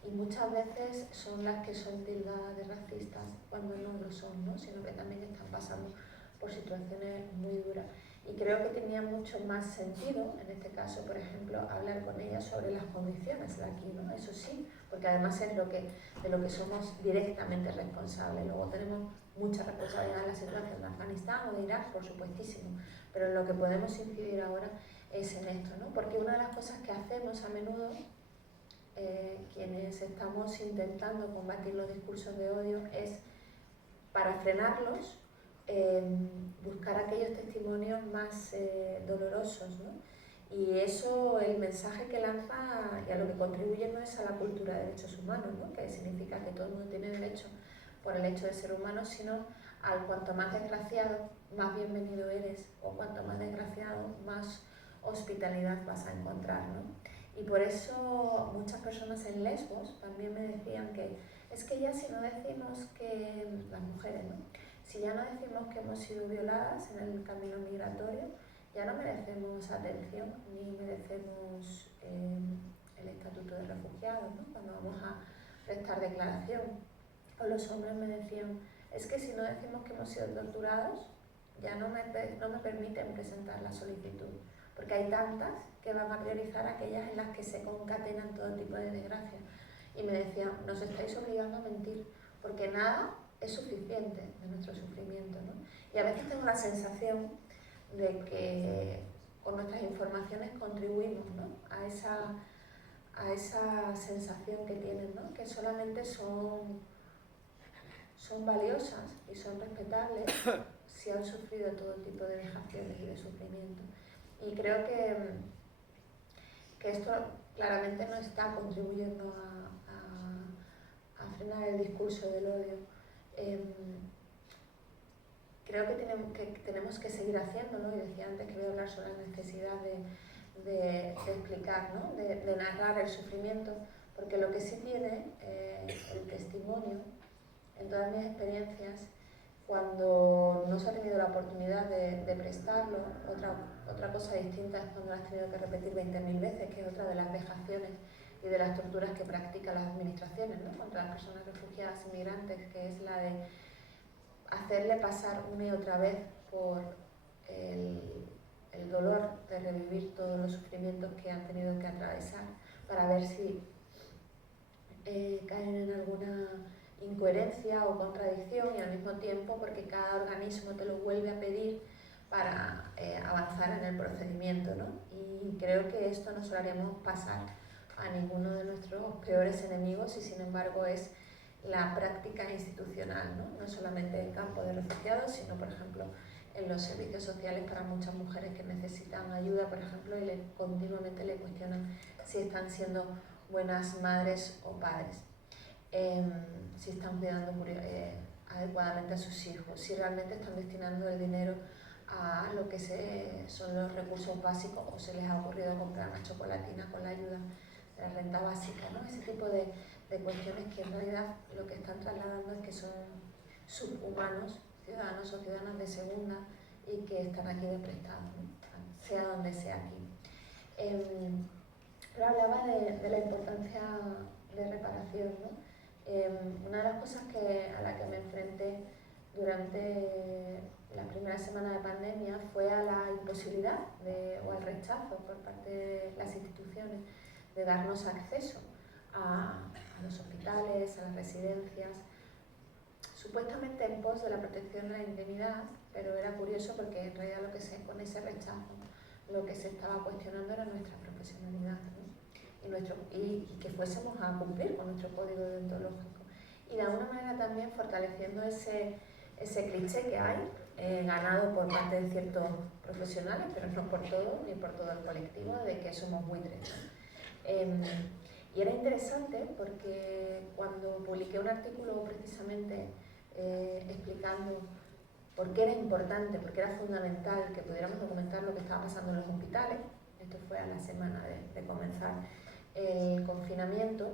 y muchas veces son las que son tildadas de racistas cuando no lo son, ¿no? Sino que también están pasando por situaciones muy duras. Y creo que tenía mucho más sentido, en este caso, por ejemplo, hablar con ella sobre las condiciones de aquí, ¿no? Eso sí, porque además es de lo que somos directamente responsables. Luego tenemos mucha responsabilidad en la situación de Afganistán o de Irak, por supuestísimo, pero en lo que podemos incidir ahora es en esto, ¿no? Porque una de las cosas que hacemos a menudo, quienes estamos intentando combatir los discursos de odio, es, para frenarlos, buscar aquellos testimonios más dolorosos, ¿no? Y eso, el mensaje que lanza y a lo que contribuye no es a la cultura de derechos humanos, ¿no? Que significa que todo el mundo tiene derecho por el hecho de ser humano, sino al cuanto más desgraciado, más bienvenido eres, o cuanto más desgraciado, más hospitalidad vas a encontrar, ¿no? Y por eso muchas personas en Lesbos también me decían que es que ya si no decimos que, las mujeres, ¿no? Si ya no decimos que hemos sido violadas en el camino migratorio, ya no merecemos atención ni merecemos el estatuto de refugiados, ¿no? Cuando vamos a prestar declaración. O los hombres me decían, es que si no decimos que hemos sido torturados, ya no me permiten presentar la solicitud, porque hay tantas que van a priorizar aquellas en las que se concatenan todo tipo de desgracias. Y me decían, nos estáis obligando a mentir, porque nada es suficiente de nuestro sufrimiento, ¿no? Y a veces tengo la sensación de que con nuestras informaciones contribuimos, ¿no? a esa sensación que tienen, ¿no? Que solamente son valiosas y son respetables si han sufrido todo tipo de vejaciones y de sufrimiento. Y creo que esto claramente no está contribuyendo a frenar el discurso del odio. Creo que tenemos que seguir haciéndolo, y decía antes que voy a hablar sobre la necesidad de explicar, ¿no? de narrar el sufrimiento, porque lo que sí tiene el testimonio, en todas mis experiencias, cuando no se ha tenido la oportunidad de prestarlo, otra cosa distinta es cuando lo has tenido que repetir 20.000 veces, que es otra de las vejaciones y de las torturas que practican las administraciones, ¿no? Contra las personas refugiadas y migrantes, que es la de hacerle pasar una y otra vez por el dolor de revivir todos los sufrimientos que han tenido que atravesar, para ver si caen en alguna incoherencia o contradicción, y al mismo tiempo porque cada organismo te lo vuelve a pedir para avanzar en el procedimiento, ¿no? Y creo que esto no se lo haremos pasar a ninguno de nuestros peores enemigos, y sin embargo es la práctica institucional, ¿no? No solamente en el campo de refugiados, sino por ejemplo en los servicios sociales para muchas mujeres que necesitan ayuda, por ejemplo, y continuamente le cuestionan si están siendo buenas madres o padres, si están cuidando adecuadamente a sus hijos, si realmente están destinando el dinero a lo que son los recursos básicos, o se les ha ocurrido comprar una chocolatina con la ayuda de la renta básica, ¿no? Ese tipo de cuestiones que en realidad lo que están trasladando es que son subhumanos, ciudadanos o ciudadanas de segunda, y que están aquí de prestado, ¿no? Sea donde sea aquí. Pero hablaba de la importancia de reparación, ¿no? Una de las cosas a la que me enfrenté durante la primera semana de pandemia fue a la imposibilidad o al rechazo por parte de las instituciones de darnos acceso a los hospitales, a las residencias, supuestamente en pos de la protección de la intimidad, pero era curioso porque en realidad con ese rechazo lo que se estaba cuestionando era nuestra profesionalidad, ¿no? y que fuésemos a cumplir con nuestro código deontológico. Y de alguna manera también fortaleciendo ese cliché que hay, ganado por parte de ciertos profesionales, pero no por todo, ni por todo el colectivo, de que somos buitres, ¿no? Y era interesante porque cuando publiqué un artículo precisamente explicando por qué era importante, por qué era fundamental que pudiéramos documentar lo que estaba pasando en los hospitales, esto fue a la semana de comenzar el confinamiento,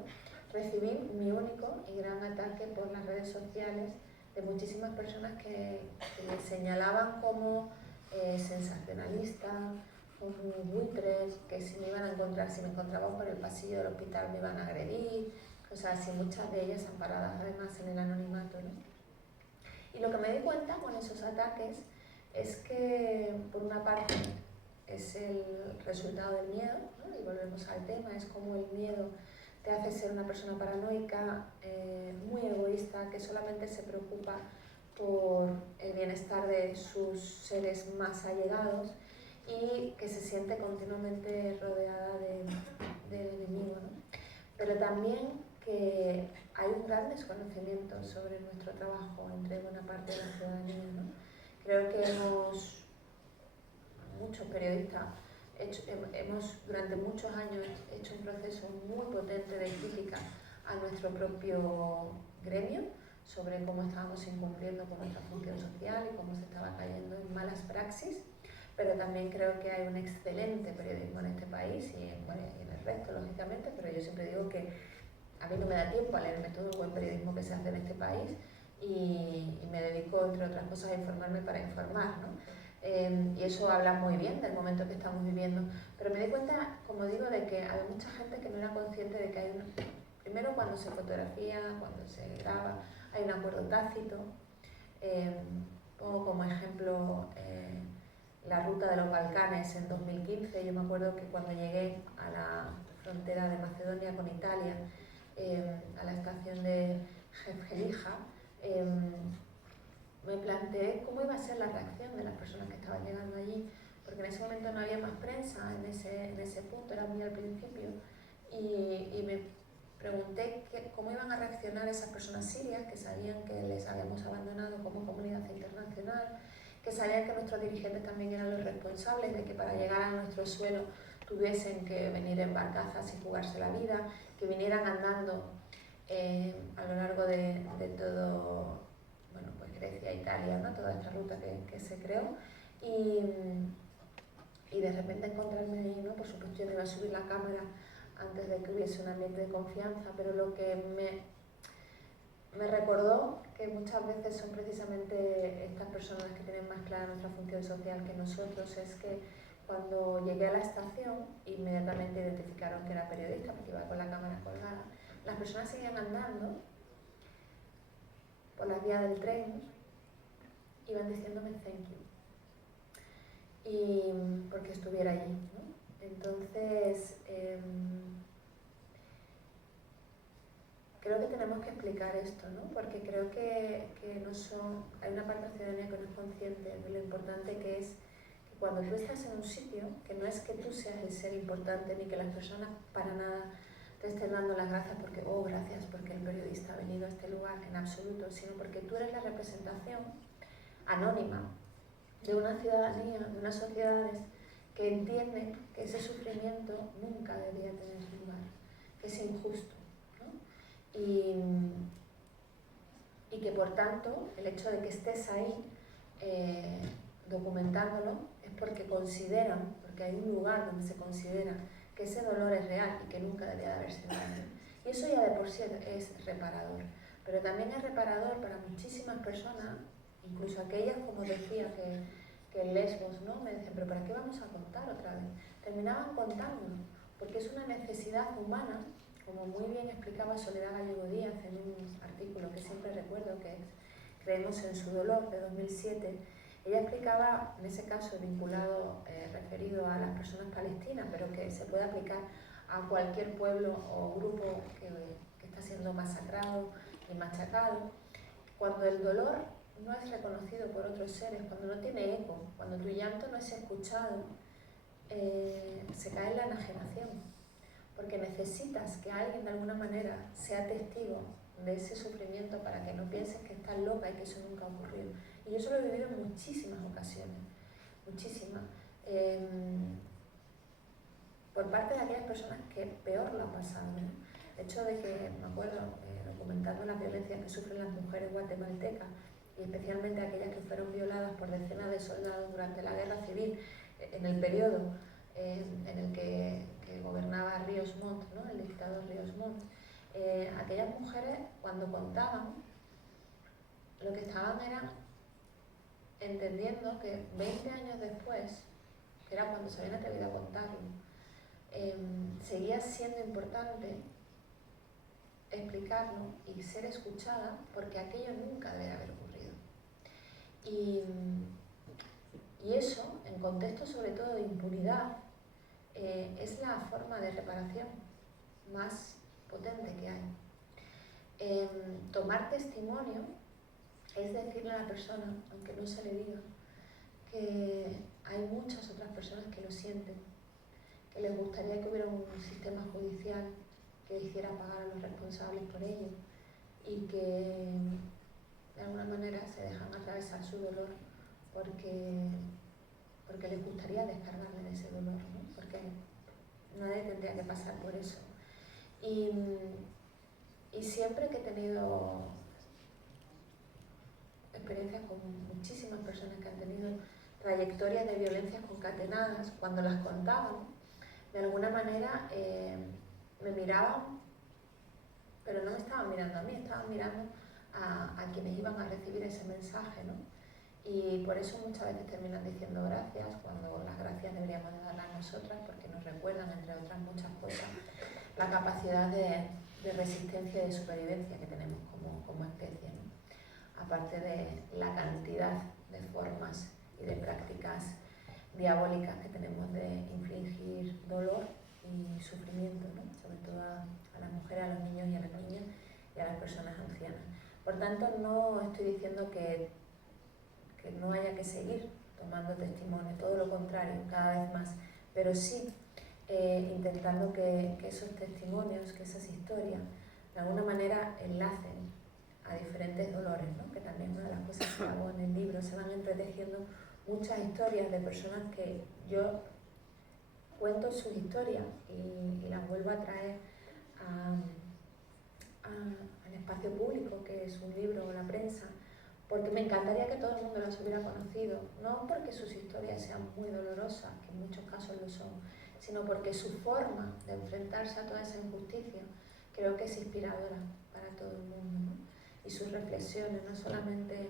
recibí mi único y gran ataque por las redes sociales de muchísimas personas que me señalaban como sensacionalista, como buitres, que si me encontraban por el pasillo del hospital me iban a agredir, cosas así, muchas de ellas amparadas además en el anonimato, ¿no? Y lo que me di cuenta con esos ataques es que, por una parte, es el resultado del miedo, ¿no? Y volvemos al tema, es como el miedo te hace ser una persona paranoica, muy egoísta, que solamente se preocupa por el bienestar de sus seres más allegados y que se siente continuamente rodeada del enemigo, ¿no? Pero también que hay un gran desconocimiento sobre nuestro trabajo entre buena parte de la ciudadanía, ¿no? Creo que muchos periodistas hemos durante muchos años hecho un proceso muy potente de crítica a nuestro propio gremio sobre cómo estábamos incumpliendo con nuestra función social y cómo se estaba cayendo en malas praxis, pero también creo que hay un excelente periodismo en este país y en el resto, lógicamente, pero yo siempre digo que a mí no me da tiempo a leerme todo el buen periodismo que se hace en este país y me dedico, entre otras cosas, a informarme para informar, ¿no? Y eso habla muy bien del momento que estamos viviendo. Pero me di cuenta, como digo, de que hay mucha gente que no era consciente de que hay primero cuando se fotografía, cuando se graba, hay un acuerdo tácito. Pongo como ejemplo la ruta de los Balcanes en 2015. Yo me acuerdo que cuando llegué a la frontera de Macedonia con Italia, a la estación de Jefgelija, me planteé cómo iba a ser la reacción de las personas que estaban llegando allí, porque en ese momento no había más prensa en ese punto, era muy al principio, y me pregunté cómo iban a reaccionar esas personas sirias que sabían que les habíamos abandonado como comunidad internacional, que sabían que nuestros dirigentes también eran los responsables de que para llegar a nuestro suelo tuviesen que venir en barcazas y jugarse la vida, que vinieran andando a lo largo de todo, bueno, pues Grecia, Italia, ¿no? Toda esta ruta que se creó, y de repente encontrarme ahí, ¿no? Por supuesto yo no iba a subir la cámara antes de que hubiese un ambiente de confianza, pero lo que me recordó que muchas veces son precisamente estas personas que tienen más clara nuestra función social que nosotros, es que cuando llegué a la estación inmediatamente identificaron que era periodista porque iba con la cámara colgada. Las personas seguían andando por las vías del tren, iban diciéndome thank you, y porque estuviera allí, ¿no? Entonces, creo que tenemos que explicar esto, ¿no? Porque creo que hay una parte de la ciudadanía que no es consciente de lo importante que es que cuando tú estás en un sitio, que no es que tú seas el ser importante ni que las personas para nada te estén dando las gracias porque, oh, gracias porque el periodista ha venido a este lugar, en absoluto, sino porque tú eres la representación anónima de una ciudadanía, de unas sociedades que entienden que ese sufrimiento nunca debería tener lugar, que es injusto, ¿no? Y que por tanto el hecho de que estés ahí documentándolo es porque consideran, porque hay un lugar donde se considera que ese dolor es real y que nunca debería de haberse dado. Y eso ya de por sí es reparador, pero también es reparador para muchísimas personas, incluso aquellas, como decía, que en Lesbos, ¿no? Me decían, pero ¿para qué vamos a contar otra vez? Terminaban contándolo, porque es una necesidad humana, como muy bien explicaba Soledad Gallego Díaz en un artículo que siempre recuerdo, que es Creemos en su dolor, de 2007. Ella explicaba, en ese caso vinculado, referido a las personas palestinas, pero que se puede aplicar a cualquier pueblo o grupo que está siendo masacrado y machacado, cuando el dolor no es reconocido por otros seres, cuando no tiene eco, cuando tu llanto no es escuchado, se cae en la enajenación, porque necesitas que alguien de alguna manera sea testigo de ese sufrimiento para que no pienses que estás loca y que eso nunca ha ocurrido. Y yo eso lo he vivido en muchísimas ocasiones, muchísimas, por parte de aquellas personas que peor lo han pasado, ¿no? El hecho de que, me acuerdo, documentando las violencias que sufren las mujeres guatemaltecas, y especialmente aquellas que fueron violadas por decenas de soldados durante la guerra civil, en el periodo en el que gobernaba Ríos Montt, ¿no? El dictador Ríos Montt. Aquellas mujeres, cuando contaban, lo que estaban era entendiendo que 20 años después, que era cuando se habían atrevido a contarlo, seguía siendo importante explicarlo y ser escuchada, porque aquello nunca debe haber ocurrido. Y Y eso, en contextos sobre todo de impunidad, es la forma de reparación más potente que hay. Tomar testimonio es decirle a la persona, aunque no se le diga, que hay muchas otras personas que lo sienten, que les gustaría que hubiera un sistema judicial que hiciera pagar a los responsables por ello y que de alguna manera se dejan atravesar su dolor porque les gustaría descargarle de ese dolor, ¿no? Porque nadie tendría que pasar por eso. Y siempre que he tenido experiencias con muchísimas personas que han tenido trayectorias de violencias concatenadas, cuando las contaban, de alguna manera me miraban, pero no me estaban mirando a mí, estaban mirando a quienes iban a recibir ese mensaje, ¿no? Y por eso muchas veces terminan diciendo gracias, cuando las gracias deberíamos de darlas nosotras, porque nos recuerdan, entre otras muchas cosas, la capacidad de resistencia y de supervivencia que tenemos como especie, ¿no? Aparte de la cantidad de formas y de prácticas diabólicas que tenemos de infligir dolor y sufrimiento, ¿no? Sobre todo a las mujeres, a los niños y a las niñas y a las personas ancianas. Por tanto, no estoy diciendo que no haya que seguir tomando testimonio, todo lo contrario, cada vez más, pero sí intentando que esos testimonios, que esas historias, de alguna manera enlacen a diferentes dolores, ¿no? Que también es una de las cosas que hago en el libro, se van entretejiendo muchas historias de personas que yo cuento sus historias y las vuelvo a traer al espacio público, que es un libro o la prensa, porque me encantaría que todo el mundo las hubiera conocido, no porque sus historias sean muy dolorosas, que en muchos casos lo son, sino porque su forma de enfrentarse a toda esa injusticia creo que es inspiradora para todo el mundo, ¿no? Y sus reflexiones, no solamente,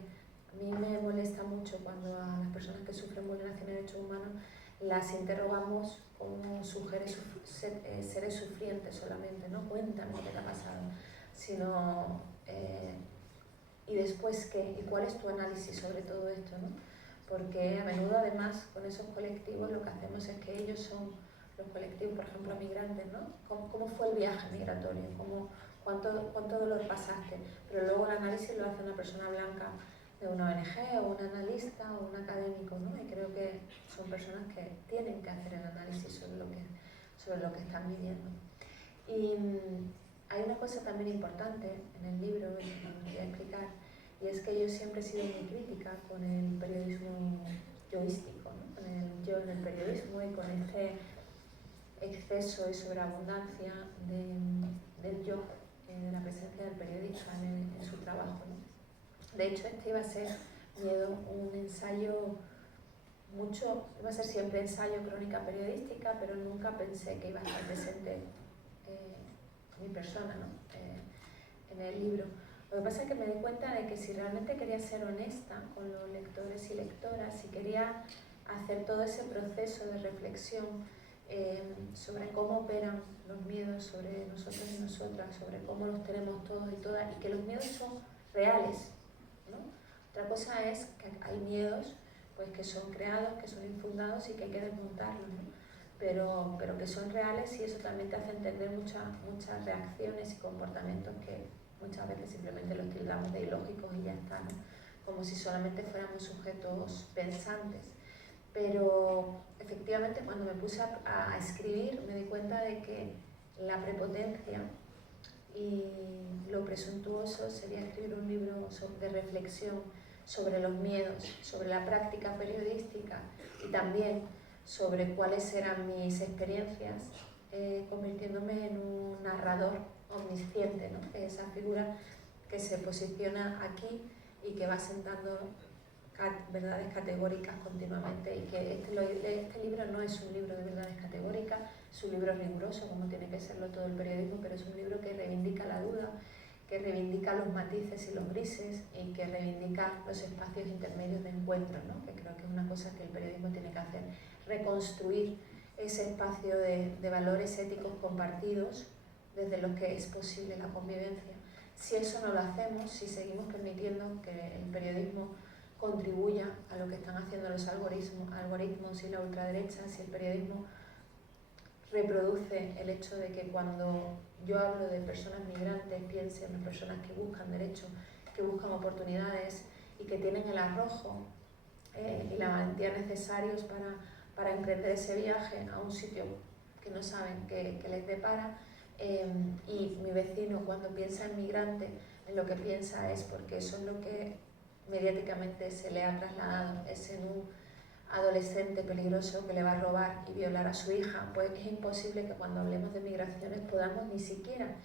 a mí me molesta mucho cuando a las personas que sufren vulneración de derechos humanos las interrogamos como seres sufrientes solamente, no cuentan lo que te ha pasado, sino ¿y después qué? ¿Y cuál es tu análisis sobre todo esto, ¿no? Porque a menudo además con esos colectivos lo que hacemos es que ellos son los colectivos, por ejemplo, migrantes, ¿no? ¿Cómo fue el viaje migratorio? ¿Cuánto dolor pasaste? Pero luego el análisis lo hace una persona blanca de una ONG o un analista o un académico, ¿no? Y creo que son personas que tienen que hacer el análisis sobre lo que están viviendo. Y hay una cosa también importante en el libro que me voy a explicar, y es que yo siempre he sido muy crítica con el periodismo yoístico, ¿no? Con el yo en el periodismo y con este exceso y sobreabundancia del yo, de la presencia del periodista en su trabajo, ¿no? De hecho, este iba a ser un ensayo iba a ser siempre ensayo, crónica periodística, pero nunca pensé que iba a estar presente mi persona, ¿no? En el libro. Lo que pasa es que me di cuenta de que si realmente quería ser honesta con los lectores y lectoras, si quería hacer todo ese proceso de reflexión sobre cómo operan los miedos sobre nosotros y nosotras, sobre cómo los tenemos todos y todas, y que los miedos son reales, ¿no? Otra cosa es que hay miedos pues, que son creados, que son infundados y que hay que desmontarlos, ¿no? Pero que son reales, y eso también te hace entender muchas reacciones y comportamientos que muchas veces simplemente los tildamos de ilógicos y ya está, ¿no? Como si solamente fuéramos sujetos pensantes. Pero efectivamente cuando me puse a escribir me di cuenta de que la prepotencia y lo presuntuoso sería escribir un libro de reflexión sobre los miedos, sobre la práctica periodística y también sobre cuáles eran mis experiencias, convirtiéndome en un narrador omnisciente, ¿no? Que es esa figura que se posiciona aquí y que va sentando verdades categóricas continuamente, y que este libro no es un libro de verdades categóricas, es un libro riguroso como tiene que serlo todo el periodismo, pero es un libro que reivindica la duda, que reivindica los matices y los grises y que reivindica los espacios intermedios de encuentro, ¿no? Que creo que es una cosa que el periodismo tiene que hacer, reconstruir ese espacio de valores éticos compartidos desde los que es posible la convivencia. Si eso no lo hacemos, si seguimos permitiendo que el periodismo contribuya a lo que están haciendo los algoritmos y la ultraderecha, si el periodismo reproduce el hecho de que cuando yo hablo de personas migrantes piense en personas que buscan derechos, que buscan oportunidades y que tienen el arrojo y la valentía necesarios para emprender ese viaje a un sitio que no saben que les depara. Y mi vecino, cuando piensa en migrante, en lo que piensa es porque eso es lo que mediáticamente se le ha trasladado, es en un adolescente peligroso que le va a robar y violar a su hija. Pues es imposible que cuando hablemos de migraciones podamos ni siquiera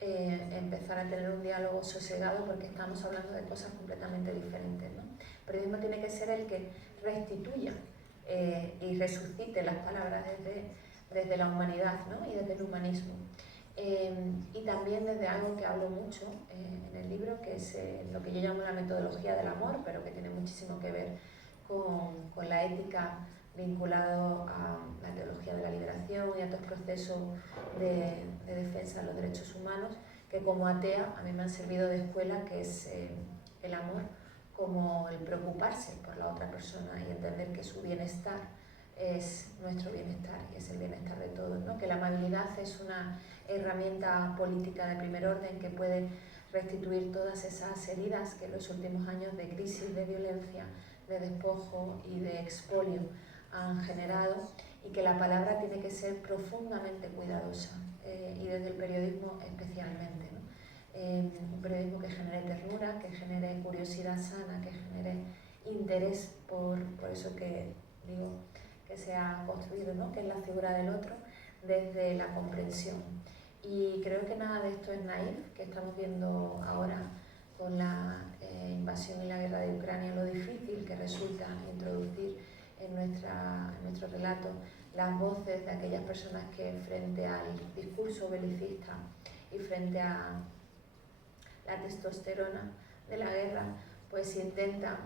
empezar a tener un diálogo sosegado, porque estamos hablando de cosas completamente diferentes, ¿no? El periodismo tiene que ser el que restituya y resucite las palabras desde la humanidad, ¿no? Y desde el humanismo. Y también desde algo que hablo mucho en el libro, que es lo que yo llamo la metodología del amor, pero que tiene muchísimo que ver con la ética vinculado a la teología de la liberación y a otros procesos de defensa de los derechos humanos, que como atea a mí me han servido de escuela, que es el amor como el preocuparse por la otra persona y entender que su bienestar es nuestro bienestar y es el bienestar de todos, ¿no? Que la amabilidad es una herramienta política de primer orden que puede restituir todas esas heridas que en los últimos años de crisis, de violencia, de despojo y de expolio han generado, y que la palabra tiene que ser profundamente cuidadosa y desde el periodismo especialmente, ¿no? Un periodismo que genere ternura, que genere curiosidad sana, que genere interés por eso que digo que se ha construido, ¿no? Que es la figura del otro desde la comprensión. Y creo que nada de esto es naif, que estamos viendo ahora con la invasión y la guerra de Ucrania, lo difícil que resulta introducir en nuestro relato las voces de aquellas personas que frente al discurso belicista y frente a la testosterona de la guerra, pues intentan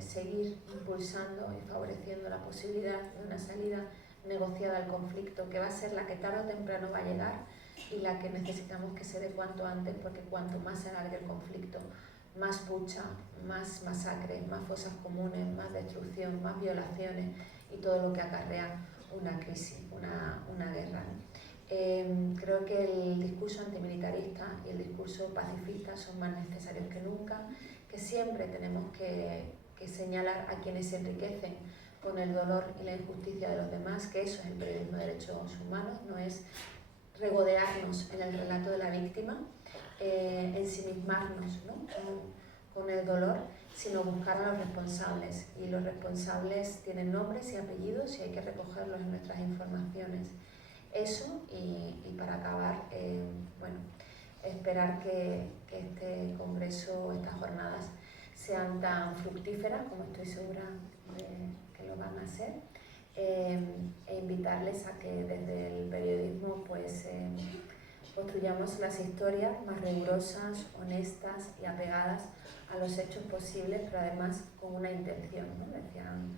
seguir impulsando y favoreciendo la posibilidad de una salida negociada al conflicto, que va a ser la que tarde o temprano va a llegar y la que necesitamos que se dé cuanto antes, porque cuanto más se alargue el conflicto, más pucha, más masacres, más fosas comunes, más destrucción, más violaciones y todo lo que acarrea una crisis, una guerra, ¿no? Creo que el discurso antimilitarista y el discurso pacifista son más necesarios que nunca, que siempre tenemos que señalar a quienes se enriquecen con el dolor y la injusticia de los demás, que eso es el periodismo de derechos humanos, no es regodearnos en el relato de la víctima, ensimismarnos, ¿no? con el dolor, sino buscar a los responsables, y los responsables tienen nombres y apellidos y hay que recogerlos en nuestras informaciones. Eso, y para acabar, bueno, esperar que este congreso, estas jornadas, sean tan fructíferas como estoy segura de que lo van a ser, e invitarles a que desde el periodismo pues construyamos las historias más rigurosas, honestas y apegadas a los hechos posibles, pero además con una intención, ¿no? Decían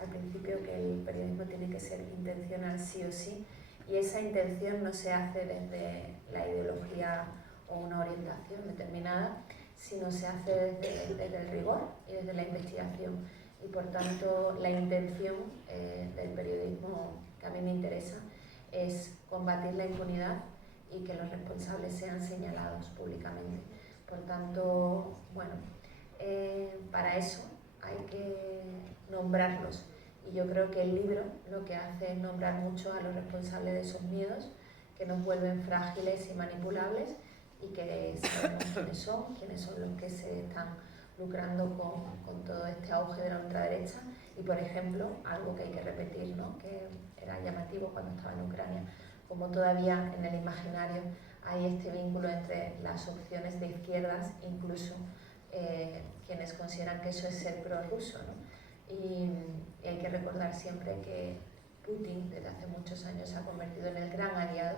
al principio que el periodismo tiene que ser intencional sí o sí, y esa intención no se hace desde la ideología o una orientación determinada, sino se hace desde el rigor y desde la investigación. Y por tanto la intención del periodismo que a mí me interesa es combatir la impunidad y que los responsables sean señalados públicamente. Por tanto, bueno, para eso hay que nombrarlos, y yo creo que el libro lo que hace es nombrar mucho a los responsables de esos miedos que nos vuelven frágiles y manipulables, y que sabemos quiénes son los que se están lucrando con todo este auge de la ultraderecha. Y por ejemplo, algo que hay que repetir, ¿no? Que era llamativo cuando estaba en Ucrania, como todavía en el imaginario hay este vínculo entre las opciones de izquierdas, incluso quienes consideran que eso es ser prorruso, ¿no? Y hay que recordar siempre que Putin desde hace muchos años se ha convertido en el gran aliado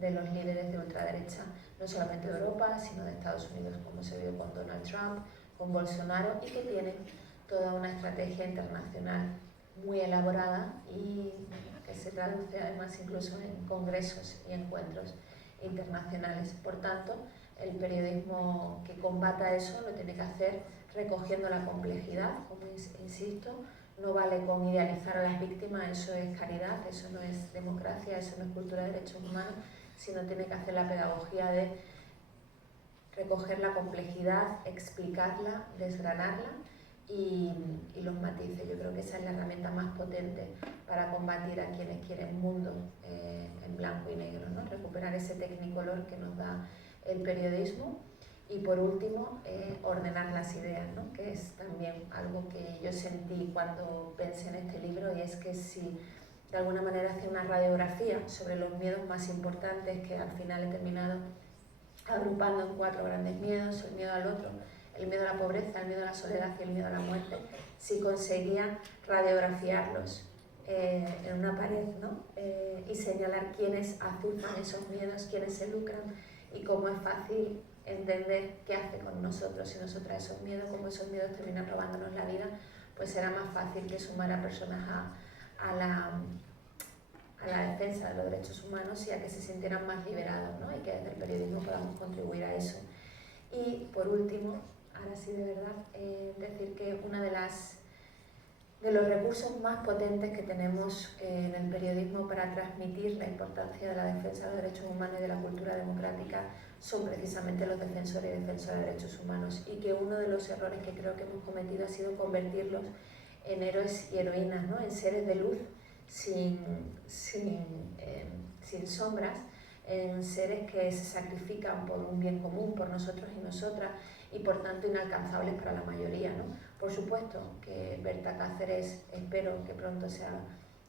de los líderes de ultraderecha, no solamente de Europa, sino de Estados Unidos, como se vio con Donald Trump, con Bolsonaro, y que tienen toda una estrategia internacional muy elaborada y que se traduce además incluso en congresos y encuentros internacionales. Por tanto, el periodismo que combata eso lo tiene que hacer recogiendo la complejidad, como insisto. No vale con idealizar a las víctimas, eso es caridad, eso no es democracia, eso no es cultura de derechos humanos, sino tiene que hacer la pedagogía de recoger la complejidad, explicarla, desgranarla y los matices. Yo creo que esa es la herramienta más potente para combatir a quienes quieren un mundo en blanco y negro, ¿no? Recuperar ese technicolor que nos da el periodismo. Y por último, ordenar las ideas, ¿no? Que es también algo que yo sentí cuando pensé en este libro, y es que si de alguna manera hacía una radiografía sobre los miedos más importantes, que al final he terminado agrupando en 4 grandes miedos: el miedo al otro, el miedo a la pobreza, el miedo a la soledad y el miedo a la muerte, si conseguía radiografiarlos en una pared, ¿no? Y señalar quiénes azuzan esos miedos, quiénes se lucran, y cómo es fácil entender qué hace con nosotros y nosotras esos miedos, cómo esos miedos terminan robándonos la vida, pues será más fácil que sumar a personas a la defensa de los derechos humanos y a que se sintieran más liberados, ¿no? Y que desde el periodismo podamos contribuir a eso. Y por último, ahora sí de verdad, decir que una de los recursos más potentes que tenemos en el periodismo para transmitir la importancia de la defensa de los derechos humanos y de la cultura democrática son precisamente los defensores y defensoras de derechos humanos, y que uno de los errores que creo que hemos cometido ha sido convertirlos en héroes y heroínas, ¿no? En seres de luz sin sombras, en seres que se sacrifican por un bien común, por nosotros y nosotras, y por tanto inalcanzables para la mayoría, ¿no? Por supuesto que Berta Cáceres espero que pronto sea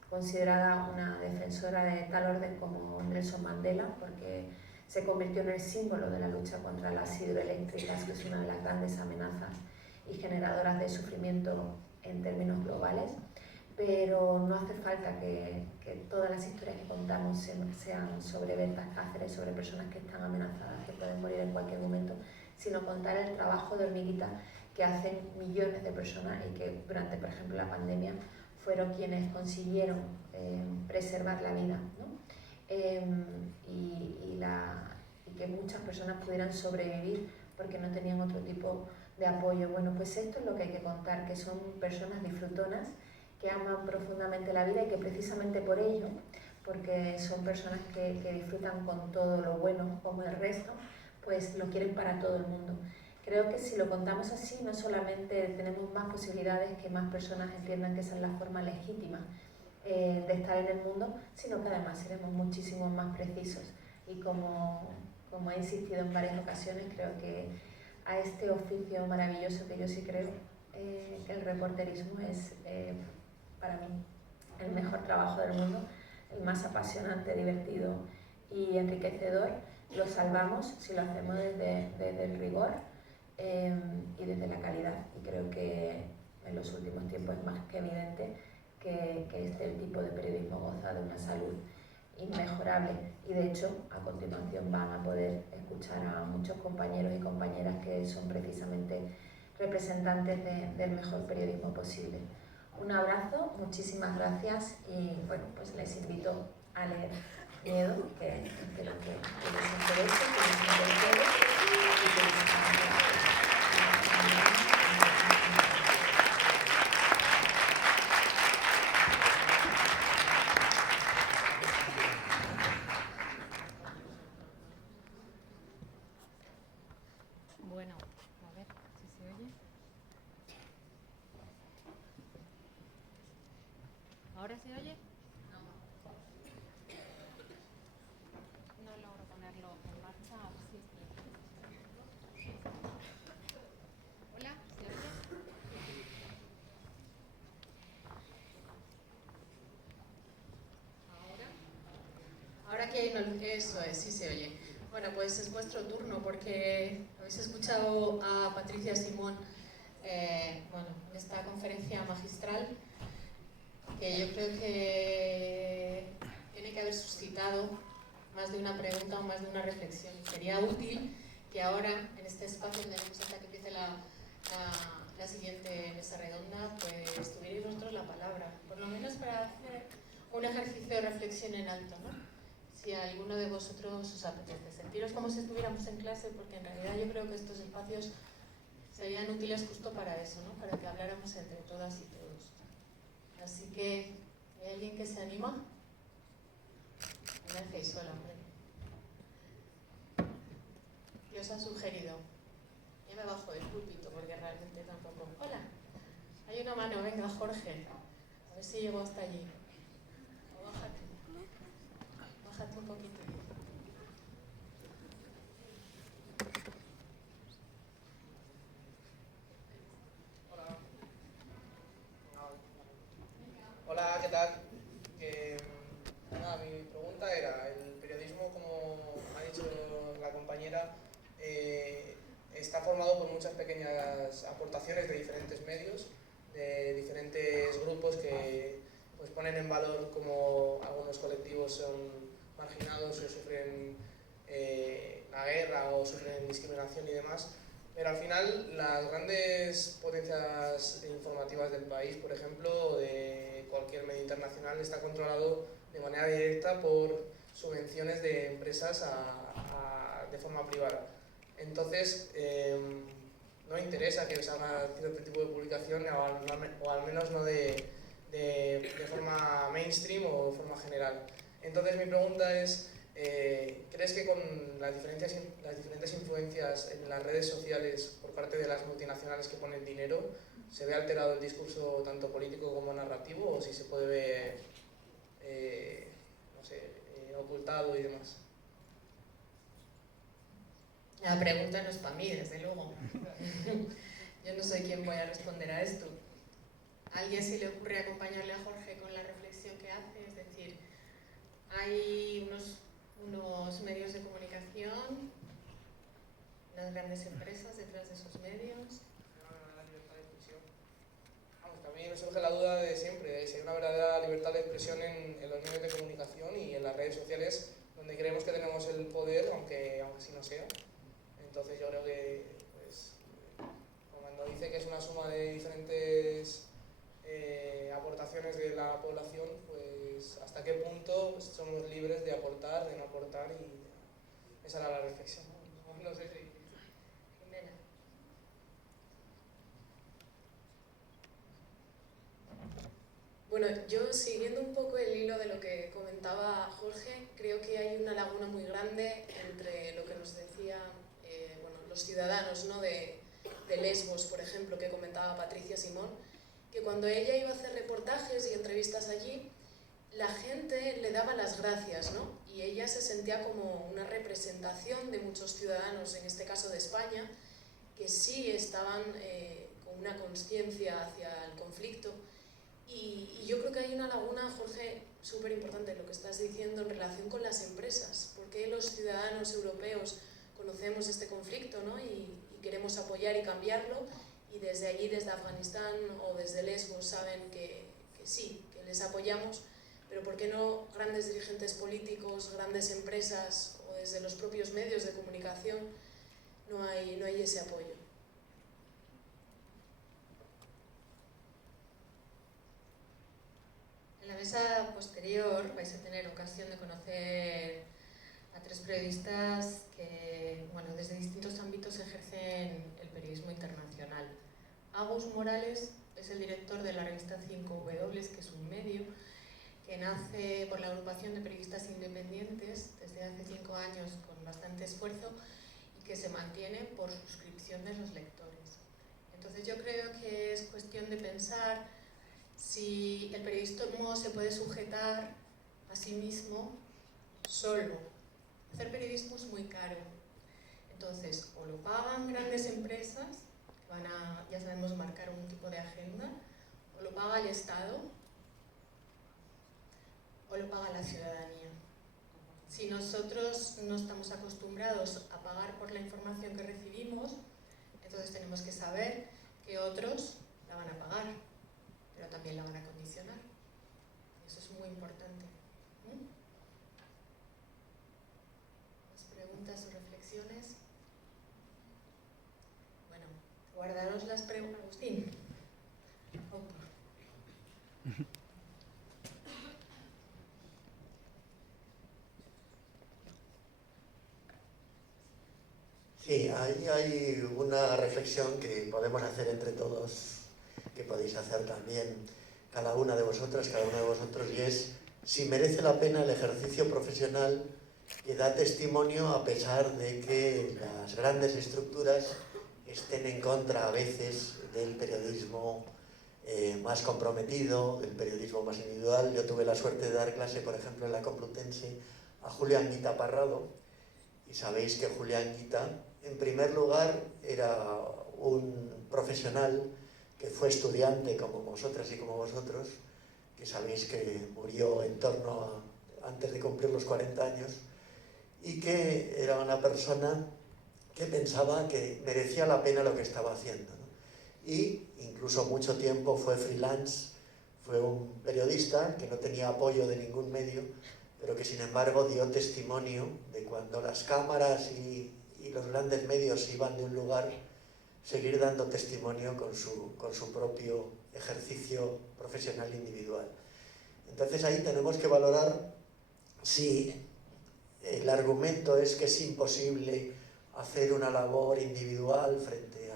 considerada una defensora de tal orden como Nelson Mandela, porque se convirtió en el símbolo de la lucha contra las hidroeléctricas, que es una de las grandes amenazas y generadoras de sufrimiento en términos globales. Pero no hace falta que todas las historias que contamos sean sobre Berta Cáceres, sobre personas que están amenazadas, que pueden morir en cualquier momento, sino contar el trabajo de hormiguita que hacen millones de personas y que durante, por ejemplo, la pandemia fueron quienes consiguieron preservar la vida, ¿no? Y que muchas personas pudieran sobrevivir porque no tenían otro tipo de apoyo. Bueno, pues esto es lo que hay que contar, que son personas disfrutonas, que aman profundamente la vida y que precisamente por ello, porque son personas que disfrutan con todo lo bueno como el resto, pues lo quieren para todo el mundo. Creo que si lo contamos así, no solamente tenemos más posibilidades que más personas entiendan que esa es la forma legítima de estar en el mundo, sino que además seremos muchísimo más precisos. Y como he insistido en varias ocasiones, creo que a este oficio maravilloso que yo sí creo, que el reporterismo es para mí el mejor trabajo del mundo, el más apasionante, divertido y enriquecedor. Lo salvamos si lo hacemos desde el rigor y desde la calidad, y creo que en los últimos tiempos es más que evidente que este tipo de periodismo goza de una salud inmejorable, y de hecho a continuación van a poder escuchar a muchos compañeros y compañeras que son precisamente representantes del mejor periodismo posible. Un abrazo, muchísimas gracias, y bueno, pues les invito a leer Miedo, que espero que les interese, que les interese y que les interese. Bueno, a ver si se oye. ¿Ahora se oye? No logro ponerlo en marcha. A ver si... Hola, ¿se oye? Ahora que eso es, sí se oye. Bueno, pues es vuestro turno, porque habéis escuchado a Patricia Simón en esta conferencia magistral, que yo creo que tiene que haber suscitado más de una pregunta o más de una reflexión. Sería útil que ahora, en este espacio donde hasta que empiece la siguiente mesa redonda, pues tuvierais vosotros la palabra, por lo menos para hacer un ejercicio de reflexión en alto, ¿no? Si a alguno de vosotros os apetece, sentiros como si estuviéramos en clase, porque en realidad yo creo que estos espacios serían útiles justo para eso, ¿no? Para que habláramos entre todas y todos. Así que, ¿hay alguien que se anima? No me dejéis sola, hombre. ¿Qué os ha sugerido? Ya me bajo del púlpito porque realmente tampoco... Hola, hay una mano, venga Jorge. A ver si llego hasta allí. O bájate. Bájate un poquito. Hola, ¿qué tal? Nada, mi pregunta era, el periodismo, como ha dicho la compañera, está formado por muchas pequeñas aportaciones de diferentes medios, de diferentes grupos que pues, ponen en valor cómo algunos colectivos son marginados o sufren la guerra o sufren discriminación y demás. Pero al final, las grandes potencias informativas del país, por ejemplo, de cualquier medio internacional, está controlado de manera directa por subvenciones de empresas de forma privada. Entonces, no interesa que se haga cierto tipo de publicación, o al menos no de forma mainstream o de forma general. Entonces, mi pregunta es, ¿crees que con las diferentes influencias en las redes sociales por parte de las multinacionales que ponen dinero, se ve alterado el discurso tanto político como narrativo, o si se puede ver, no sé, ocultado y demás? La pregunta no es para mí, desde luego. Yo no soy quien voy a responder a esto. ¿A alguien se le ocurre acompañarle a Jorge con la reflexión que hace? Es decir, hay unos medios de comunicación, unas grandes empresas detrás de esos medios. La libertad de expresión. Vamos, también me surge la duda de siempre, de si hay una verdadera libertad de expresión en los medios de comunicación y en las redes sociales, donde creemos que tenemos el poder, aunque así no sea. Entonces yo creo que, pues, cuando dice que es una suma de diferentes aportaciones de la población, pues hasta qué punto pues, somos libres de aportar, de no aportar, y esa era la reflexión. No sé si... Jimena. Bueno, yo siguiendo un poco el hilo de lo que comentaba Jorge, creo que hay una laguna muy grande entre lo que nos decía los ciudadanos, ¿no? de Lesbos, por ejemplo, que comentaba Patricia Simón, que cuando ella iba a hacer reportajes y entrevistas allí, la gente le daba las gracias, ¿no? Y ella se sentía como una representación de muchos ciudadanos, en este caso de España, que sí estaban con una conciencia hacia el conflicto. Y yo creo que hay una laguna, Jorge, súper importante lo que estás diciendo en relación con las empresas. Porque los ciudadanos europeos conocemos este conflicto, ¿no? y queremos apoyar y cambiarlo, y desde allí, desde Afganistán o desde Lesbos, saben que sí, que les apoyamos, pero ¿por qué no grandes dirigentes políticos, grandes empresas o desde los propios medios de comunicación no hay ese apoyo? En la mesa posterior vais a tener ocasión de conocer a tres periodistas que, bueno, desde distintos ámbitos ejercen el periodismo internacional. Agus Morales es el director de la revista 5W, que es un medio que nace por la agrupación de periodistas independientes desde hace 5 años con bastante esfuerzo y que se mantiene por suscripción de los lectores. Entonces yo creo que es cuestión de pensar si el periodismo se puede sujetar a sí mismo solo. Hacer periodismo es muy caro. Entonces, o lo pagan grandes empresas, que van a, ya sabemos, marcar un tipo de agenda, o lo paga el Estado, o lo paga la ciudadanía. Si nosotros no estamos acostumbrados a pagar por la información que recibimos, entonces tenemos que saber que otros la van a pagar, pero también la van a condicionar. Eso es muy importante. ¿Más preguntas o reflexiones? Bueno, guardaros las preguntas. Agustín. Opa. Sí, ahí hay una reflexión que podemos hacer entre todos, que podéis hacer también cada una de vosotras, cada uno de vosotros, y es si merece la pena el ejercicio profesional que da testimonio a pesar de que las grandes estructuras estén en contra a veces del periodismo más comprometido, del periodismo más individual. Yo tuve la suerte de dar clase, por ejemplo, en la Complutense a Julián Guita Parrado, y sabéis que Julián Guita, en primer lugar, era un profesional que fue estudiante como vosotras y como vosotros, que sabéis que murió en torno a antes de cumplir los 40 años, y que era una persona que pensaba que merecía la pena lo que estaba haciendo, ¿no? Y incluso mucho tiempo fue freelance, fue un periodista que no tenía apoyo de ningún medio, pero que sin embargo dio testimonio de cuando las cámaras y los grandes medios iban de un lugar, seguir dando testimonio con su propio ejercicio profesional individual. Entonces ahí tenemos que valorar si el argumento es que es imposible hacer una labor individual frente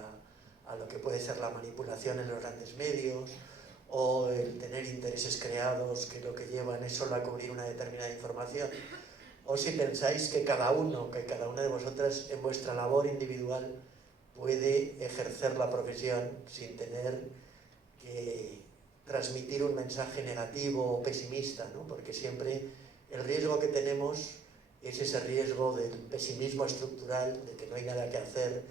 a lo que puede ser la manipulación en los grandes medios, o el tener intereses creados que lo que llevan es solo a cubrir una determinada información, o si pensáis que cada una de vosotras en vuestra labor individual puede ejercer la profesión sin tener que transmitir un mensaje negativo o pesimista, ¿no? Porque siempre el riesgo que tenemos es ese riesgo del pesimismo estructural, de que no hay nada que hacer,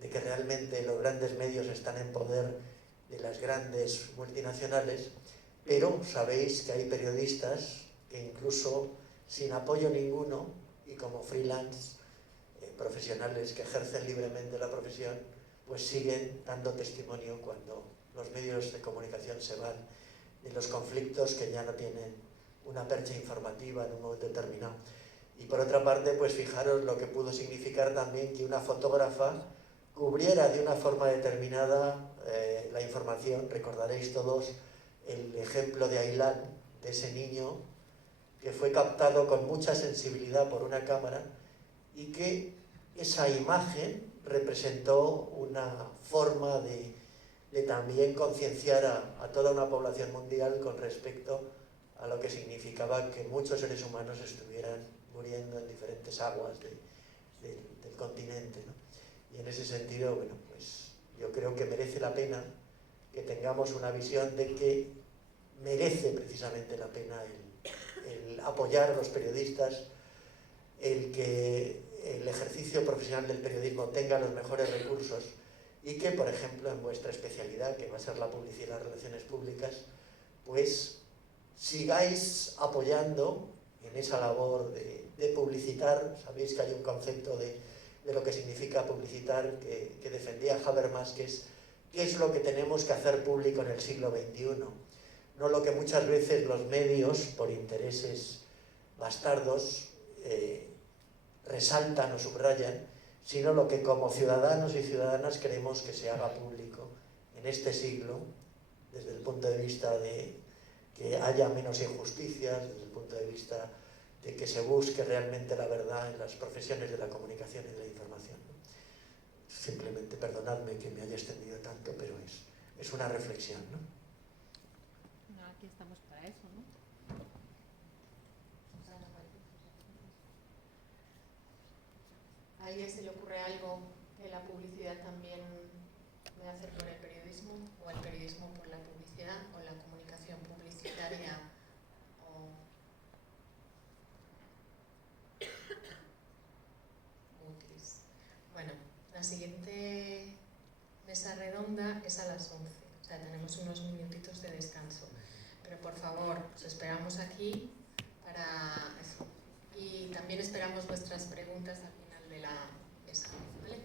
de que realmente los grandes medios están en poder de las grandes multinacionales, pero sabéis que hay periodistas que incluso sin apoyo ninguno y como freelance, profesionales que ejercen libremente la profesión, pues siguen dando testimonio cuando los medios de comunicación se van de los conflictos que ya no tienen una percha informativa en un momento determinado. Y por otra parte, pues fijaros lo que pudo significar también que una fotógrafa cubriera de una forma determinada la información. Recordaréis todos el ejemplo de Ailán, de ese niño que fue captado con mucha sensibilidad por una cámara y que esa imagen representó una forma de también concienciar a toda una población mundial con respecto a lo que significaba que muchos seres humanos estuvieran muriendo en diferentes aguas del continente, ¿no? Y en ese sentido, bueno, pues yo creo que merece la pena que tengamos una visión de que merece precisamente la pena el apoyar a los periodistas, el que el ejercicio profesional del periodismo tenga los mejores recursos y que, por ejemplo, en vuestra especialidad, que va a ser la publicidad y las relaciones públicas, pues sigáis apoyando en esa labor de publicitar. Sabéis que hay un concepto de lo que significa publicitar que defendía Habermas, que es lo que tenemos que hacer público en el siglo XXI, no lo que muchas veces los medios, por intereses bastardos, resaltan o subrayan, sino lo que como ciudadanos y ciudadanas queremos que se haga público en este siglo, desde el punto de vista de que haya menos injusticias, desde el punto de vista de que se busque realmente la verdad en las profesiones de la comunicación y de la información. Simplemente perdonadme que me haya extendido tanto, pero es una reflexión, ¿no? No, aquí estamos para eso, ¿no? ¿A alguien se le ocurre algo que la publicidad también puede hacer por el periodismo, o el periodismo por la publicidad, o la comunicación publicitaria, o útiles? Bueno, la siguiente mesa redonda es a las 11, o sea, tenemos unos minutitos de descanso, pero por favor, os esperamos aquí para eso. Y también esperamos vuestras preguntas al final de la mesa, ¿vale?